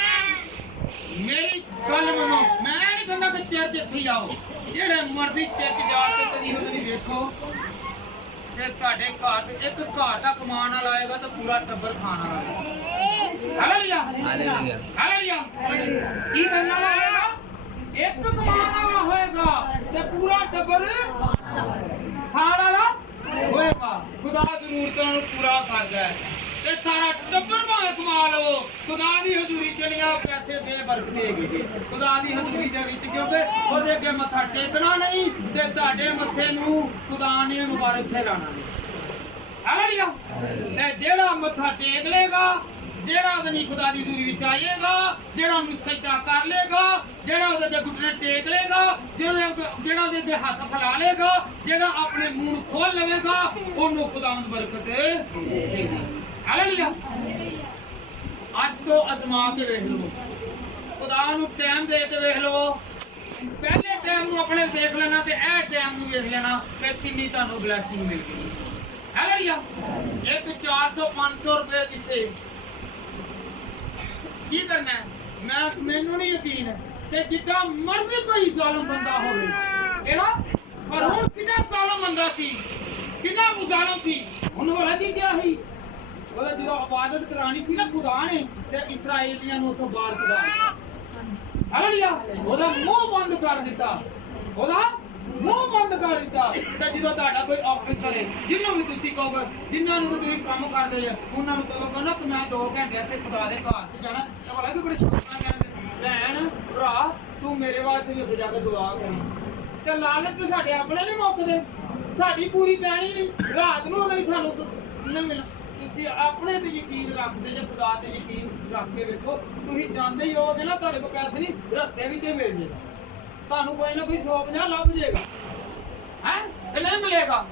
मेरी गल मनो, मैं नहीं कहना कि चर्च इत्थे आओ, जेड़े मर्जी चर्च जाके कदी उधर नहीं देखो ते ਤੁਹਾਡੇ ਘਰ ਤੇ ਇੱਕ ਘਰ ਦਾ ਕਮਾਉਣ ਵਾਲਾ ਆਏਗਾ ਤਾਂ ਪੂਰਾ ਟੱਬਰ ਖਾਣ ਵਾਲਾ ਆਏਗਾ। ਹਾਲੇਲੂਇਆ हालेलुया ਹਾਲੇਲੂਇਆ ਕੀ ਕਰਨ ਵਾਲਾ ਆਏਗਾ, ਇੱਕ ਕਮਾਉਣ ਵਾਲਾ ਹੋਏਗਾ ਤੇ ਪੂਰਾ ਟੱਬਰ ਖਾਣ ਵਾਲਾ ਹੋਏਗਾ। ਖੁਦਾ ਜ਼ਰੂਰਤਾਂ ਨੂੰ ਪੂਰਾ ਕਰਦਾ ਹੈ ਤੇ ਸਾਰਾ ਟੱਬਰ ਭਾਵੇਂ ਕਮਾ ਲਵੋ, ਖੁਦਾ ਦੀ ਹਜ਼ੂਰੀ ਚ ਨਹੀਂ ਆ ਪੈਸੇ ਬੇਬਰਕਤ ਹੈਗੇ ਖੁਦਾ ਦੀ ਹਜ਼ੂਰੀ ਦੇ ਵਿੱਚ, ਕਿਉਂਕਿ ਉਹਦੇ ਅੱਗੇ ਮੱਥਾ ਟੇਕਣਾ ਨਹੀਂ ਤੇ ਤੁਹਾਡੇ ਮੱਥੇ ਨੂੰ ਖੁਦਾ ਨੇ ਮੁਬਾਰਕ ਠਹਿਰਾਣਾ ਨਹੀਂ। ਹਾਲੇਲੂਇਆ ਤੇ ਜਿਹੜਾ ਮੱਥਾ ਟੇਕ ਲੇਗਾ, ਜਿਹੜਾ ਉਹਦੇ ਨਹੀਂ ਖੁਦਾ ਦੀ ਹਜ਼ੂਰੀ ਵਿੱਚ ਆਏਗਾ, ਜਿਹੜਾ ਉਹਨੂੰ ਸਜਦਾ ਕਰ ਲੇਗਾ, ਜਿਹੜਾ ਉਹਦੇ ਦੇ ਘੁੱਟਨੇ ਟੇਕ ਲੇਗਾ, ਜਿਹੜਾ ਉਹਦੇ ਦੇ ਹੱਥ ਫੈਲਾ ਲੇਗਾ, ਜਿਹੜਾ ਆਪਣੇ ਮੂੰਹ ਨੂੰ ਖੋਲ ਲਵੇਗਾ, ਉਹਨੂੰ ਖੁਦਾਵੰਦ ਬਰਕਤ ਦੇਗਾ। ਹਾਲੇਲੂਇਆ ਅੱਜ ਤੋਂ ਅਜ਼ਮਾ ਕੇ ਵੇਖ ਲਓ, ਖੁਦਾ ਨੂੰ ਟਾਈਮ ਦੇ ਕੇ ਵੇਖ ਲਓ। ਪਹਿਲੇ ਟਾਈਮ ਨੂੰ ਆਪਣੇ ਦੇਖ ਲੈਣਾ ਤੇ ਇਹ ਟਾਈਮ ਨੂੰ ਵੇਖ ਲੈਣਾ ਕਿ ਕਿੰਨੀ ਤੁਹਾਨੂੰ ਬਲੇਸਿੰਗ ਮਿਲ ਗਈ। ਹਾਲੇਲੂਇਆ ਇੱਕ 400-500 ਰੁਪਏ ਪਿੱਛੇ ਕੀ ਕਰਨਾ ਹੈ, ਮੈਨੂੰ ਨਹੀਂ ਯਕੀਨ ਤੇ ਜਿੱਦਾਂ ਮਰਜ਼ੀ ਕੋਈ ਜ਼ਾਲਮ ਬੰਦਾ ਹੋਵੇ, ਇਹਦਾ ਪਰ ਹੁਣ ਕਿੰਨਾ ਜ਼ਾਲਮ ਬੰਦਾ ਸੀ, ਕਿੰਨਾ ਜ਼ਾਲਮ ਸੀ, ਉਹਨੂੰ ਵਾਲਾ ਦੀ ਗਿਆ ਸੀ ਉਹਦਾ ਜਦੋਂ ਇਬਾਦਤ ਕਰਾਣੀ ਸੀ ਨਾ ਖੁਦਾ ਨੇ ਤੇ ਇਸਰਾਏਲੀਆਂ ਨੂੰ ਉੱਥੋਂ ਬਾਹਰ ਕਢਾ। ਹਾਲੇਲੂਇਆ ਉਹਦਾ ਮੂੰਹ ਬੰਦ ਕਰ ਦਿੱਤਾ, ਉਹਦਾ ਮੂੰਹ ਬੰਦ ਕਰ ਦਿੱਤਾ। ਤੇ ਜਦੋਂ ਤੁਹਾਡਾ ਕੋਈ ਆਫਿਸਰ ਹੈ, ਜਿਹਨੂੰ ਵੀ ਤੁਸੀਂ ਕਹੋਗੇ, ਜਿਨ੍ਹਾਂ ਨੂੰ ਤੁਸੀਂ ਕੰਮ ਕਰਦੇ ਜੇ, ਉਹਨਾਂ ਨੂੰ ਕਹੋਗੇ ਨਾ ਕਿ ਮੈਂ 2 ਘੰਟੇ ਐਸੇ ਖੁਦਾ ਦੇ ਘਰ ਤੇ ਜਾਣਾ, ਤਾਂ ਭਲਾ ਕਿ ਬੜੇ ਸ਼ੌਕ ਨਾਲ ਕਹਿੰਦੇ ਭੈਣ ਭਰਾ ਤੂੰ ਮੇਰੇ ਵਾਸਤੇ ਵੀ ਉੱਥੇ ਜਾ ਕੇ ਦੁਆ ਕਰੀ। ਤੇ ਲਾਲਚ ਤੇ ਸਾਡੇ ਆਪਣੇ ਨਹੀਂ ਮੁੱਕਦੇ, ਸਾਡੀ ਪੂਰੀ ਪੈਣੀ ਨਹੀਂ, ਰਾਤ ਨੂੰ ਅਗਰ ਸਾਨੂੰ ਨਹੀਂ ਮਿਲਣਾ। ਤੁਸੀਂ ਆਪਣੇ ਤੇ ਯਕੀਨ ਰੱਖਦੇ ਜੇ, ਖੁਦਾ ਤੇ ਯਕੀਨ ਰੱਖ ਕੇ ਵੇਖੋ, ਤੁਸੀਂ ਜਾਂਦੇ ਹੀ ਹੋਗੇ ਨਾ, ਤੁਹਾਡੇ ਕੋਲ ਪੈਸੇ ਨਹੀਂ ਰਸਤੇ ਵਿੱਚ ਹੀ ਮਿਲ ਜਾਏਗਾ, ਤੁਹਾਨੂੰ ਕੋਈ ਨਾ ਕੋਈ 150 ਲੱਭ ਜਾਏਗਾ ਹੈ ਤੇ ਨਹੀਂ ਮਿਲੇਗਾ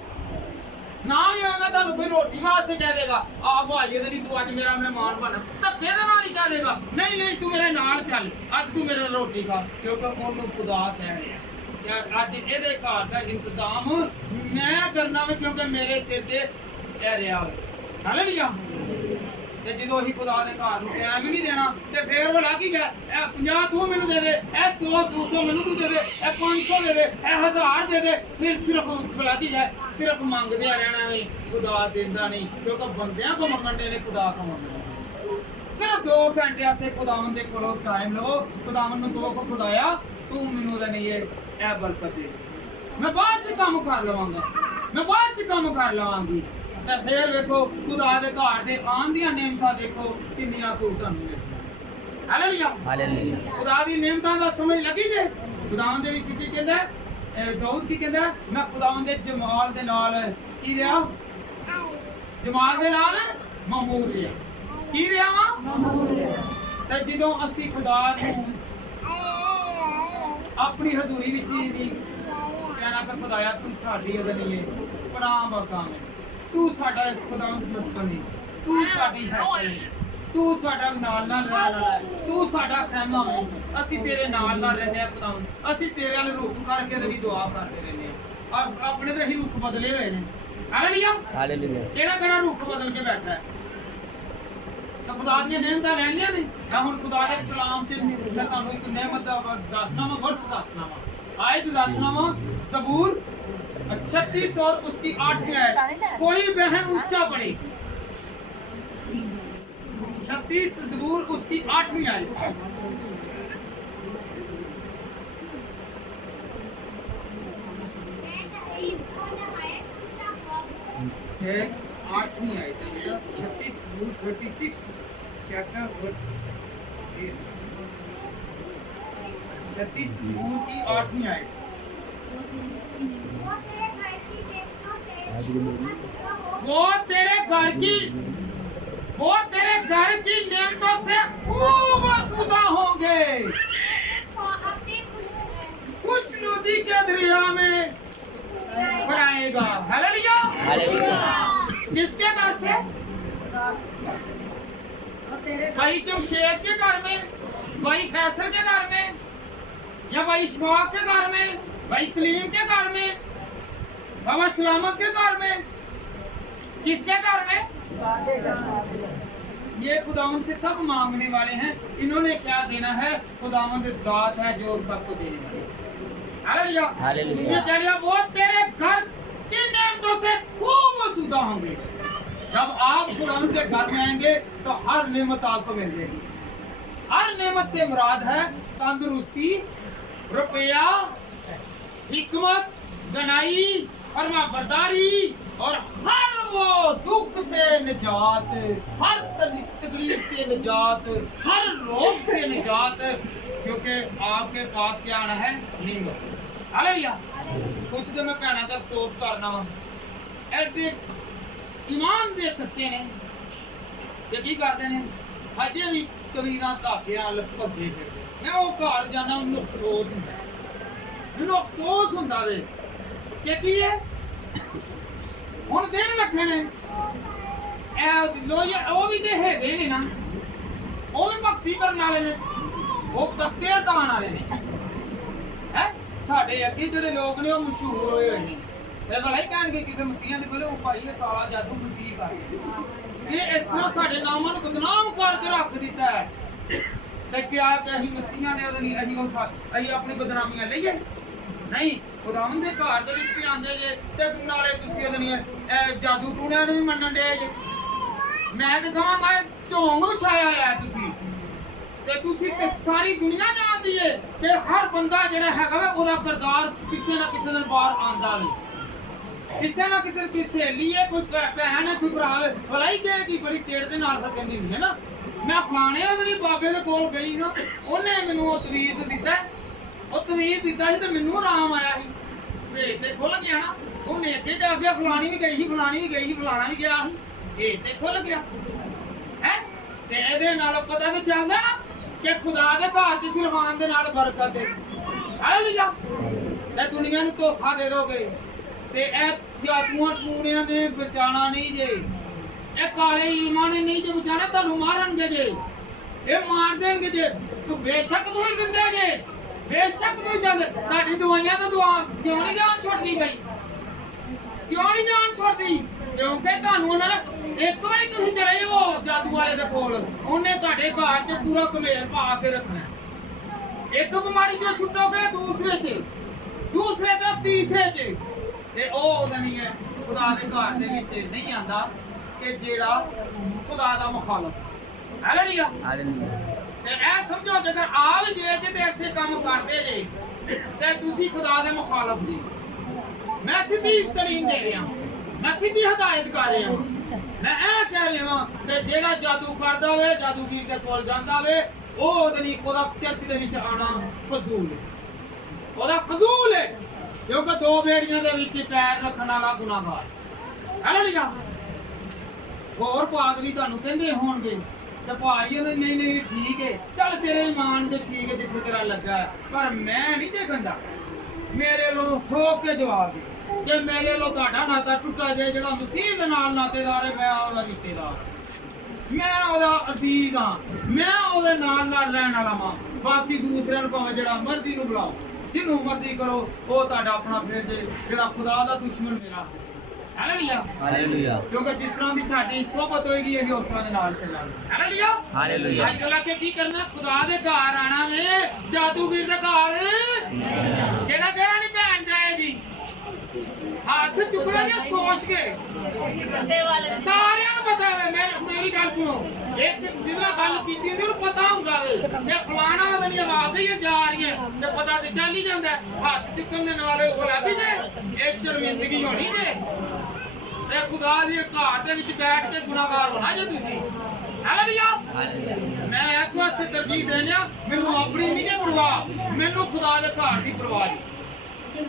ਨਾ ਵੀ ਹੋਏਗਾ। ਤੁਹਾਨੂੰ ਕੋਈ ਰੋਟੀ ਵਾਸਤੇ ਕਹਿ ਦੇਗਾ ਆ ਭਾਜੀ ਦੇ ਨਹੀਂ ਤੂੰ ਅੱਜ ਮੇਰਾ ਮਹਿਮਾਨ ਬਣ, ਧੱਕੇ ਦੇ ਨਾਲ ਹੀ ਕਹਿ ਦੇਗਾ ਨਹੀਂ ਤੂੰ ਮੇਰੇ ਨਾਲ ਚੱਲ, ਅੱਜ ਤੂੰ ਮੇਰੇ ਨਾਲ ਰੋਟੀ ਖਾ, ਕਿਉਂਕਿ ਉਹਨੂੰ ਖੁਦਾ ਕਹਿ ਰਿਹਾ। ਅੱਜ ਇਹਦੇ ਘਰ ਦਾ ਇੰਤਜ਼ਾਮ ਮੈਂ ਕਰਨਾ ਵਾ ਕਿਉਂਕਿ ਮੇਰੇ ਸਿਰ ਤੇ ਇਹ ਰਿਹਾ ਵਾ ਹਾਲੇਲੂਇਆ ਤੇ ਜਦੋਂ ਅਸੀਂ ਖੁਦਾ ਦੇ ਘਰ ਨੂੰ ਟਾਈਮ ਹੀ ਨਹੀਂ ਦੇਣਾ ਤੇ ਫੇਰ ਭਲਾ ਕੀ ਹੈ ਇਹ 50 ਤੂੰ ਮੈਨੂੰ ਦੇ ਦੇ ਇਹ 100 200 ਮੈਨੂੰ ਤੂੰ ਦੇ ਦੇ ਇਹ 500 ਦੇ ਦੇ ਇਹ 1000 ਦੇ ਦੇ ਫਿਰ ਸਿਰਫ ਭਲਾ ਕੀ ਹੈ ਸਿਰਫ ਮੰਗਦੇ ਆ ਰਹਿਣਾ ਨਹੀਂ ਖੁਦਾ ਦਿੰਦਾ ਨਹੀਂ ਕਿਉਂਕਿ ਬੰਦਿਆਂ ਕੋ ਮੰਗਣ ਦੇ ਨੇ ਖੁਦਾ ਕੋ ਮੰਗਣਾ ਸਿਰਫ 2 ਘੰਟੇ ਆਸੇ ਖੁਦਾਵੰਦ ਦੇ ਕੋਲੋਂ ਟਾਈਮ ਲਓ ਖੁਦਾਵੰਦ ਨੂੰ ਕਹੋ ਖੁਦਾਇਆ ਤੂੰ ਮੈਨੂੰ ਤਾਂ ਨਹੀਂ ਇਹ ਬਰਕਤ ਦੇ ਮੈਂ ਬਾਅਦ ਚ ਕੰਮ ਕਰ ਲਵਾਂਗਾ ਮੈਂ ਬਾਅਦ ਚ ਕੰਮ ਕਰ ਲਵਾਂਗੀ ਤੇ ਫੇਰ ਵੇਖੋ ਖੁਦਾ ਦੇ ਘਰ ਦੇ ਆਉਣ ਦੀਆਂ ਨਿਯਮਤਾਂ ਦੇਖੋ ਕਿੰਨੀਆਂ ਕੁ ਤੁਹਾਨੂੰ ਮਿਲਦੀਆਂ ਹਾਲੇਲੂਇਆ ਹਾਲੇਲੂਇਆ ਖੁਦਾ ਦੀ ਨਿਯਮਤਾਂ ਦਾ ਸਮਝ ਲੱਗੀ ਜੇ ਖੁਦਾਵੰਦ ਦੇ ਵੀ ਕੀ ਕਹਿੰਦਾ ਦਾਊਦ ਕੀ ਕਹਿੰਦਾ ਮੈਂ ਖੁਦਾਵੰਦ ਦੇ ਜਮਾਲ ਦੇ ਨਾਲ ਕੀ ਰਿਹਾ ਜਮਾਲ ਦੇ ਨਾਲ ਮਮੂਰ ਰਿਹਾ ਕੀ ਰਿਹਾ ਵਾ ਤੇ ਜਦੋਂ ਅਸੀਂ ਖੁਦਾ ਨੂੰ ਆਪਣੀ ਹਜ਼ੂਰੀ ਵਿੱਚ ਵੀ ਕਹਿਣਾ ਕਿ ਖੁਦਾਇਆ ਤੂੰ ਸਾਡੀ ਅਦਨੀ ਹੈ ਪਨਾਹ ਮਕਾਮ ਹੈ ਤੂੰ ਸਾਡਾ ਇਸ ਖੁਦਾਵੰਦ ਮਸਕਨ ਹੈ ਤੂੰ ਸਾਡੀ ਹੈਕਲ ਹੈ ਤੂੰ ਸਾਡਾ ਨਾਲ ਨਾਲ ਰਹਿਣ ਵਾਲਾ ਹੈ ਤੂੰ ਸਾਡਾ ਖੈਮਾ ਹੈ ਅਸੀਂ ਤੇਰੇ ਨਾਲ ਨਾਲ ਰਹਿੰਦੇ ਹਾਂ ਖੁਦਾਵੰਦ ਅਸੀਂ ਤੇਰੇ ਨਾਲ ਰੁੱਖ ਕਰਕੇ ਤੇਰੀ ਦੁਆ ਕਰਦੇ ਰਹਿੰਦੇ ਹਾਂ ਆਪਣੇ ਤੇ ਹੀ ਰੁੱਖ ਬਦਲੇ ਹੋਏ ਨੇ ਹਾਲੇਲੂਇਆ ਹਾਲੇਲੂਇਆ ਕਿਹੜਾ ਕਿਹੜਾ ਰੁੱਖ ਬਦਲ ਕੇ ਬੈਠਾ ਹੈ ਤਾਂ ਖੁਦਾ ਦੀਆਂ ਨਿਯਮਤਾਂ ਲੈਣ ਲਿਆ ਨਹੀਂ ਮੈਂ ਹੁਣ ਖੁਦਾ ਦੇ ਕਲਾਮ ਚ ਮੈਂ ਤੁਹਾਨੂੰ ਇੱਕ ਨਿਯਮਤ ਦਾ ਦੱਸਣਾ ਵਾ ਵਰਸ ਦੱਸਣਾ ਵਾ ਆਇਤ ਦੱਸਣਾ ਵਾ ਜ਼ਬੂਰ 36 और उसकी 8वीं आयत कोई बहन ऊंचा पड़े 36 ज़बूर उसकी 8वीं आयत है 8वीं आयत है बेटा 36 ज़बूर 36 चैप्टर वर्स 36 ज़बूर की 8वीं आयत वो तेरे घर की नियमतों से खूब आसूदा होंगे कुछ नदी के दरिया में बनाएगा हालेलुया हालेलुया किसके घर से भाई जमशेद के घर में भाई फैसल के घर में या भाई इशफाक के घर में भाई सलीम के घर में बाबा सलामत के घर में किसके घर में ये खुदावंद से सब मांगने वाले हैं इन्होंने क्या देना है खुदावंद ज़ात है जो सबको देने वाले हालेलुया हालेलुया इसमें कह दिया वो तेरे घर की नेमतों से खूब आसूदा होंगे जब आप खुदावंद के घर में आएंगे तो हर नेमत आपको मिल जाएगी हर नेमत से मुराद है तंदुरुस्ती रुपया हिकमत गनाई फरमा बरदारी और हर वो दुख से निजात हर तकलीफ से निजात हर रोग से निजात क्योंकि आपके पास क्या आना है नेमत हालेलुया कुछ तो मैं कहना था अफसोस करना वा एडे ईमान दे कच्चे ने ते की करते ने अजे भी कबीरां धागे नाल भज्जे फिरदे मैं वो घर जाना उन्हें अफसोस हुंदा मैनूं अफसोस हुंदा वे कि की है ਹੁਣ ਦਿਨ ਲੱਗੇ ਨੇ ਇਹ ਲੋਈ ਉਹ ਵੀ ਤੇ ਹੈਗੇ ਨੇ ਨਾ ਉਹ ਵੀ ਭਗਤੀ ਕਰਨ ਵਾਲੇ ਨੇ ਉਹ ਤਖਤੇ ਤਾਣ ਵਾਲੇ ਨੇ ਹੈ ਸਾਡੇ ਅੱਗੇ ਜਿਹੜੇ ਲੋਕ ਨੇ ਉਹ ਮਸ਼ਹੂਰ ਹੋਏ ਹੋਏ ਨੇ ਇਹ ਭਲਾ ਹੀ ਕਹਿਣਗੇ ਕਿਸੇ ਮਸੀਹਾਂ ਦੇ ਕੋਲੇ ਉਹ ਭਾਈ ਨੇ ਕਾਲਾ ਜਾਦੂ ਮਸੀਹ ਕਰ ਇਹ ਇਸ ਤਰ੍ਹਾਂ ਸਾਡੇ ਨਾਮਾਂ ਨੂੰ ਬਦਨਾਮ ਕਰਕੇ ਰੱਖ ਦਿੱਤਾ ਹੈ ਤੇ ਕਿਹਾ ਕਿ ਅਸੀਂ ਮਸੀਹਾਂ ਦੇ ਉਹਦੇ ਨਹੀਂ ਅਸੀਂ ਆਪਣੀ ਬਦਨਾਮੀਆਂ ਲਈਏ ਨਹੀਂ ਖੁਦਾਵੰਦ ਦੇ ਘਰ ਦੇ ਵਿੱਚ ਵੀ ਆਂਦੇ ਜੇ ਤੇ ਨਾਲੇ ਤੁਸੀਂ ਉਹਦੇ ਨਹੀਂ ਜਾਦੂ ਟੂਣਿਆਂ ਨੂੰ ਵੀ ਮੰਨਣ ਦੇ ਜੇ ਮੈਂ ਤਾਂ ਕਹਾਂਗਾ ਢੋਂਗ ਵਿਛਾਇਆ ਆ ਤੇ ਤੁਸੀਂ ਸਾਰੀ ਦੁਨੀਆ ਜਾਣਦੀ ਏ ਕਿ ਹਰ ਬੰਦਾ ਜਿਹੜਾ ਹੈਗਾ ਵਾ ਉਹਦਾ ਕਿਰਦਾਰ ਕਿਸੇ ਨਾ ਕਿਸੇ ਦਿਨ ਬਾਹਰ ਆਂਦਾ ਵੇ ਕਿਸੇ ਨਾ ਕਿਸੇ ਦੀ ਸਹੇਲੀ ਹੈ ਕੋਈ ਭੈਣ ਹੈ ਕੋਈ ਭਰਾ ਹੈ ਭਲਾਈ ਦੇਗੀ ਬੜੀ ਤੇੜ ਦੇ ਨਾਲ ਫਿਰ ਕਹਿੰਦੀ ਹੁੰਦੀ ਹੈ ਨਾ ਮੈਂ ਫਲਾਣੇ ਉਹਦੇ ਬਾਬੇ ਦੇ ਕੋਲ ਗਈ ਨਾ ਉਹਨੇ ਮੈਨੂੰ ਉਹ ਤਵੀਤ ਦਿੱਤਾ ਸੀ ਤੇ ਮੈਨੂੰ ਆਰਾਮ ਆਇਆ ਸੀ ਮੇਰੇ ਤੇ ਖੁੱਲ ਗਿਆ ਨਾ ਉਹਨੇ ਅੱਗੇ ਜਾ ਕੇ ਫਲਾਣੀ ਵੀ ਗਈ ਸੀ ਫਲਾਣਾ ਵੀ ਗਿਆ ਸੀ ਇਹ ਤੇ ਖੁੱਲ ਗਿਆ ਹੈ ਤੇ ਇਹਦੇ ਨਾਲ ਪਤਾ ਨਹੀਂ ਚੱਲਦਾ ਨਾ ਕਿ ਖੁਦਾ ਦੇ ਘਰ ਚ ਸਿਰਫਾਨ ਦੇ ਨਾਲ ਬਰਕਤ ਹੈ ਹਾਲੇਲੂਇਆ ਤੇ ਦੁਨੀਆ ਨੂੰ ਧੋਖਾ ਦੇ ਦੋਗੇ ਤੇ ਇਹ ਜਾਦੂਆਂ ਟੂਣਿਆਂ ਨੇ ਬਚਾਣਾ ਨਹੀਂ ਜੇ ਇਹ ਕਾਲੇ ਇਲਮਾਂ ਨੇ ਨਹੀਂ ਜੇ ਬਚਾਣਾ ਤੁਹਾਨੂੰ ਮਾਰਨਗੇ ਜੇ ਇਹ ਮਾਰ ਦੇਣਗੇ ਜੇ ਤੂੰ ਬੇਸ਼ੱਕ ਤੁਸੀਂ ਦਿੰਦੇ ਜੇ ਬੇਸ਼ੱਕ ਤੁਸੀਂ ਜਾਂਦੇ ਤੁਹਾਡੀ ਦਵਾਈਆਂ ਤੋਂ ਦੁਆ ਕਿਉਂ ਨਹੀਂ ਜਾਨ ਛੁੱਟਦੀ ਬਈ ਕਿਉਂ ਨਹੀਂ ਜਾਨ ਛੁੱਟਦੀ ਕਿਉਂਕਿ ਤੁਹਾਨੂੰ ਉਹਨਾਂ ਨੇ ਇੱਕ ਵਾਰੀ ਤੁਸੀਂ ਚਲੇ ਜਾਓ ਜਾਦੂ ਵਾਲੇ ਦੇ ਕੋਲ ਉਹਨੇ ਤੁਹਾਡੇ ਘਰ 'ਚ ਪੂਰਾ ਘਮੇਲ ਪਾ ਕੇ ਰੱਖਣਾ ਇੱਕ ਬਿਮਾਰੀ ਤੋਂ ਛੁੱਟੋਗੇ ਦੂਸਰੇ ਤੋਂ ਤੀਸਰੇ 'ਚ ਤੇ ਉਹ ਉਹਦਾ ਨਹੀਂ ਹੈ ਖੁਦਾ ਦੇ ਘਰ ਦੇ ਵਿੱਚ ਨਹੀਂ ਆਂਦਾ ਕਿ ਜਿਹੜਾ ਖੁਦਾ ਦਾ ਮੁਖਾਲਫ ਹਾਲੇਲੂਇਆ ਹਾਲੇਲੂਇਆ ਤੇ ਇਹ ਸਮਝੋ ਜੇਕਰ ਆ ਵੀ ਜੇ ਤੇ ਐਸੇ ਕੰਮ ਕਰਦੇ ਜੇ ਤੇ ਤੁਸੀਂ ਖੁਦਾ ਦੇ ਮੁਖਾਲਫ ਜੀ ਮੈਂ ਸਿੱਧੀ ਤਰੀਨ ਦੇ ਰਿਹਾ ਮੈਂ ਸਿੱਧੀ ਹਦਾਇਤ ਕਰ ਰਿਹਾ ਮੈਂ ਇਹ ਕਹਿ ਰਿਹਾ ਕਿ ਜਿਹੜਾ ਜਾਦੂ ਕਰਦਾ ਹੋਵੇ ਜਾਦੂਗਰ ਦੇ ਕੋਲ ਜਾਂਦਾ ਹੋਵੇ ਉਹ ਉਹਦੇ ਲਈ ਉਹਦਾ ਚਰਚ ਦੇ ਵਿੱਚ ਆਣਾ ਫਜ਼ੂਲ ਹੈ ਉਹਦਾ ਫਜ਼ੂਲ ਹੈ ਕਿਉਂਕਿ ਦੋ ਬੇੜੀਆਂ ਦੇ ਵਿੱਚ ਪੈਰ ਰੱਖਣ ਵਾਲਾ ਗੁਨਾਹਗਾਰ ਹਾਲੇਲੂਇਆ ਹੋਰ ਪਾਦਰੀ ਤੁਹਾਨੂੰ ਕਹਿੰਦੇ ਹੋਣਗੇ ਤੇ ਭਾਈ ਉਹਨੇ ਨਹੀਂ ਠੀਕ ਹੈ ਚੱਲ ਤੇਰੇ ਇਮਾਨ ਦੇ ਠੀਕ ਹੈ ਜਿੱਥੇ ਤੇਰਾ ਲੱਗਾ ਪਰ ਮੈਂ ਨਹੀਂ ਤੇ ਗੰਦਾ ਮੇਰੇ ਲੋ ਠੋਕ ਕੇ ਜਵਾਬ ਦੇ ਜੇ ਮੇਰੇ ਲੋ ਤੁਹਾਡਾ ਨਾਤਾ ਟੁੱਟਾ ਜੇ ਜਿਹੜਾ ਮਸੀਹ ਦੇ ਨਾਲ ਨਾਤੇਦਾਰ ਹੈ ਮੈਂ ਉਹਦਾ ਰਿਸ਼ਤੇਦਾਰ ਮੈਂ ਉਹਦਾ ਅਜ਼ੀਜ਼ ਹਾਂ ਮੈਂ ਉਹਦੇ ਨਾਲ ਰਹਿਣ ਵਾਲਾ ਹਾਂ ਬਾਕੀ ਦੂਸਰਿਆਂ ਨੂੰ ਭਾਵੇਂ ਜਿਹੜਾ ਮਰਜ਼ੀ ਨੂੰ ਬੁਲਾਓ ਜਿਹਨੂੰ ਮਰਜ਼ੀ ਕਰੋ ਉਹ ਤੁਹਾਡਾ ਆਪਣਾ ਫਿਰ ਜੇ ਜਿਹੜਾ ਖੁਦਾ ਦਾ ਦੁਸ਼ਮਣ ਮੇਰਾ ਹਾਲੇਲੂਇਆ ਹਾਲੇਲੂਇਆ ਕਿਉਂਕਿ ਜਿਸ ਤਰ੍ਹਾਂ ਦੀ ਸਾਡੀ ਸੋਭਤ ਹੋਏਗੀ ਇਹ ਉਸ ਤਰ੍ਹਾਂ ਦੇ ਨਾਲ ਚੱਲਾਂਗੇ ਹਾਲੇਲੂਇਆ ਹਾਲੇਲੂਇਆ ਅੱਜ ਕੱਲ੍ਹ ਕਿ ਕੀ ਕਰਨਾ ਖੁਦਾ ਦੇ ਘਰ ਆਣਾ ਵੇ ਜਾਦੂਗਰ ਦੇ ਘਰ ਕਿਹੜਾ ਨਹੀਂ ਭੈਣ ਜਾਏਗੀ ਹੱਥ ਚੁੱਕਣਾ ਜਾਂ ਸੋਚ ਕੇ ਸਾਰਿਆਂ ਨੂੰ ਪਤਾ ਵੇ ਮੇਰੀ ਗੱਲ ਸੁਣੋ ਇੱਕ ਜਿਹਦਾ ਗੱਲ ਕੀਤੀ ਹੁੰਦੀ ਉਹਨੂੰ ਪਤਾ ਹੁੰਦਾ ਵੇ ਜੇ ਫਲਾਣਾ ਉਹਦਾ ਨਹੀਂ ਆਵਾਜ਼ ਹੀ ਜਾ ਰਹੀ ਹੈ ਤੇ ਪਤਾ ਤੇ ਚੱਲ ਹੀ ਜਾਂਦਾ ਹੱਥ ਚੁੱਕਣ ਦੇ ਨਾਲ ਉਹ ਲੱਗੀ ਜੇ ਇੱਕ ਸ਼ਰਮਿੰਦਗੀ ਹੋਣੀ ਜੇ ਤੇ ਖੁਦਾ ਦੇ ਘਰ ਦੇ ਵਿੱਚ ਬੈਠ ਕੇ ਗੁਨਾਹਗਾਰ ਹੋਣਾ ਜੇ ਤੁਸੀਂ ਹਾਲੇਲੂਇਆ ਮੈਂ ਇਸ ਵਾਸਤੇ ਤਰਜੀਹ ਦੇਣਾ ਮੈਨੂੰ ਆਪਣੀ ਨਹੀਂ ਜੇ ਪਰਵਾਹ ਮੈਨੂੰ ਖੁਦਾ ਦੇ ਘਰ ਦੀ ਪਰਵਾਹ ਹੈ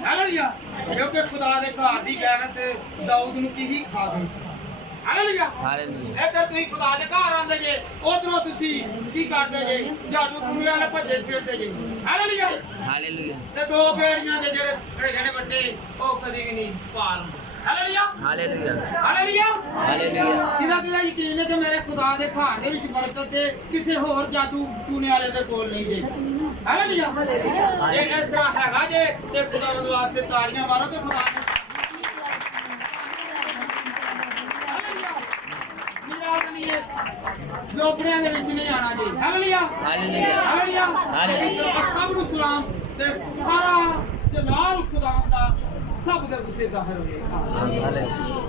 ਹਾਲੇਲੂਇਆ ਕਿਉਂਕਿ ਖੁਦਾ ਦੇ ਘਰ ਦੀ ਗੈਰਤ ਦਾਊਦ ਨੂੰ ਕੀ ਹੀ ਖਾ ਗਈ ਹਾਲੇਲੂਇਆ ਹਾਲੇਲੂਇਆ ਇੱਧਰ ਤੁਸੀਂ ਖੁਦਾ ਦੇ ਘਰ ਆਉਂਦੇ ਜੇ ਉਧਰੋਂ ਤੁਸੀਂ ਕੀ ਕਰਦੇ ਜੇ ਜਾਦੂ ਟੂਣੇ ਵਾਲੇ ਭੱਜੇ ਫਿਰਦੇ ਜੇ ਹਾਲੇਲੂਇਆ ਹਾਲੇਲੂਇਆ ਤੇ ਦੋ ਬੇੜੀਆਂ ਦੇ ਜਿਹੜੇ ਹੈਗੇ ਨੇ ਵੱਡੇ ਉਹ ਕਦੀ ਵੀ ਨਹੀਂ ਪਾਰ ਹਾਲੇਲੂਇਆ ਹਾਲੇਲੂਇਆ ਹਾਲੇਲੂਇਆ ਹਾਲੇਲੂਇਆ ਕਿਹਦਾ ਯਕੀਨ ਹੈ ਕਿ ਮੇਰੇ ਖੁਦਾ ਦੇ ਘਰ ਦੇ ਵਿੱਚ ਬਰਕਤ ਤੇ ਕਿਸੇ ਹੋਰ ਜਾਦੂ ਟੂਣੇ ਵਾਲੇ ਦੇ ਕੋਲ ਨਹੀਂ ਜੇ ਹਾਲੇਲੂਇਆ ਇਹ ਇਸ ਤਰ੍ਹਾਂ ਹੈਗਾ ਜੇ ਤੇ ਖੁਦਾ ਦੇ ਵਾਸਤੇ ਤਾੜੀਆਂ ਮਾਰੋ ਕਿ ਖੁਦਾ ਨੇ ਲੋਪੜਿਆਂ ਦੇ ਵਿੱਚ ਨਹੀਂ ਆਣਾ ਜੀ ਹਾਲੇਲੂਇਆ ਹਾਲੇਲੂਇਆ ਹਾਲੇਲੂਇਆ ਹਾਲੇਲੂਇਆ ਸਭ ਨੂੰ ਸਲਾਮ ਤੇ ਸਾਰਾ ਜਲਾਲ ਖੁਦਾ ਦਾ ਸਭ ਦੇ ਉੱਤੇ ਜ਼ਾਹਿਰ ਹੋਵੇ ਹਾਲੇਲੂਇਆ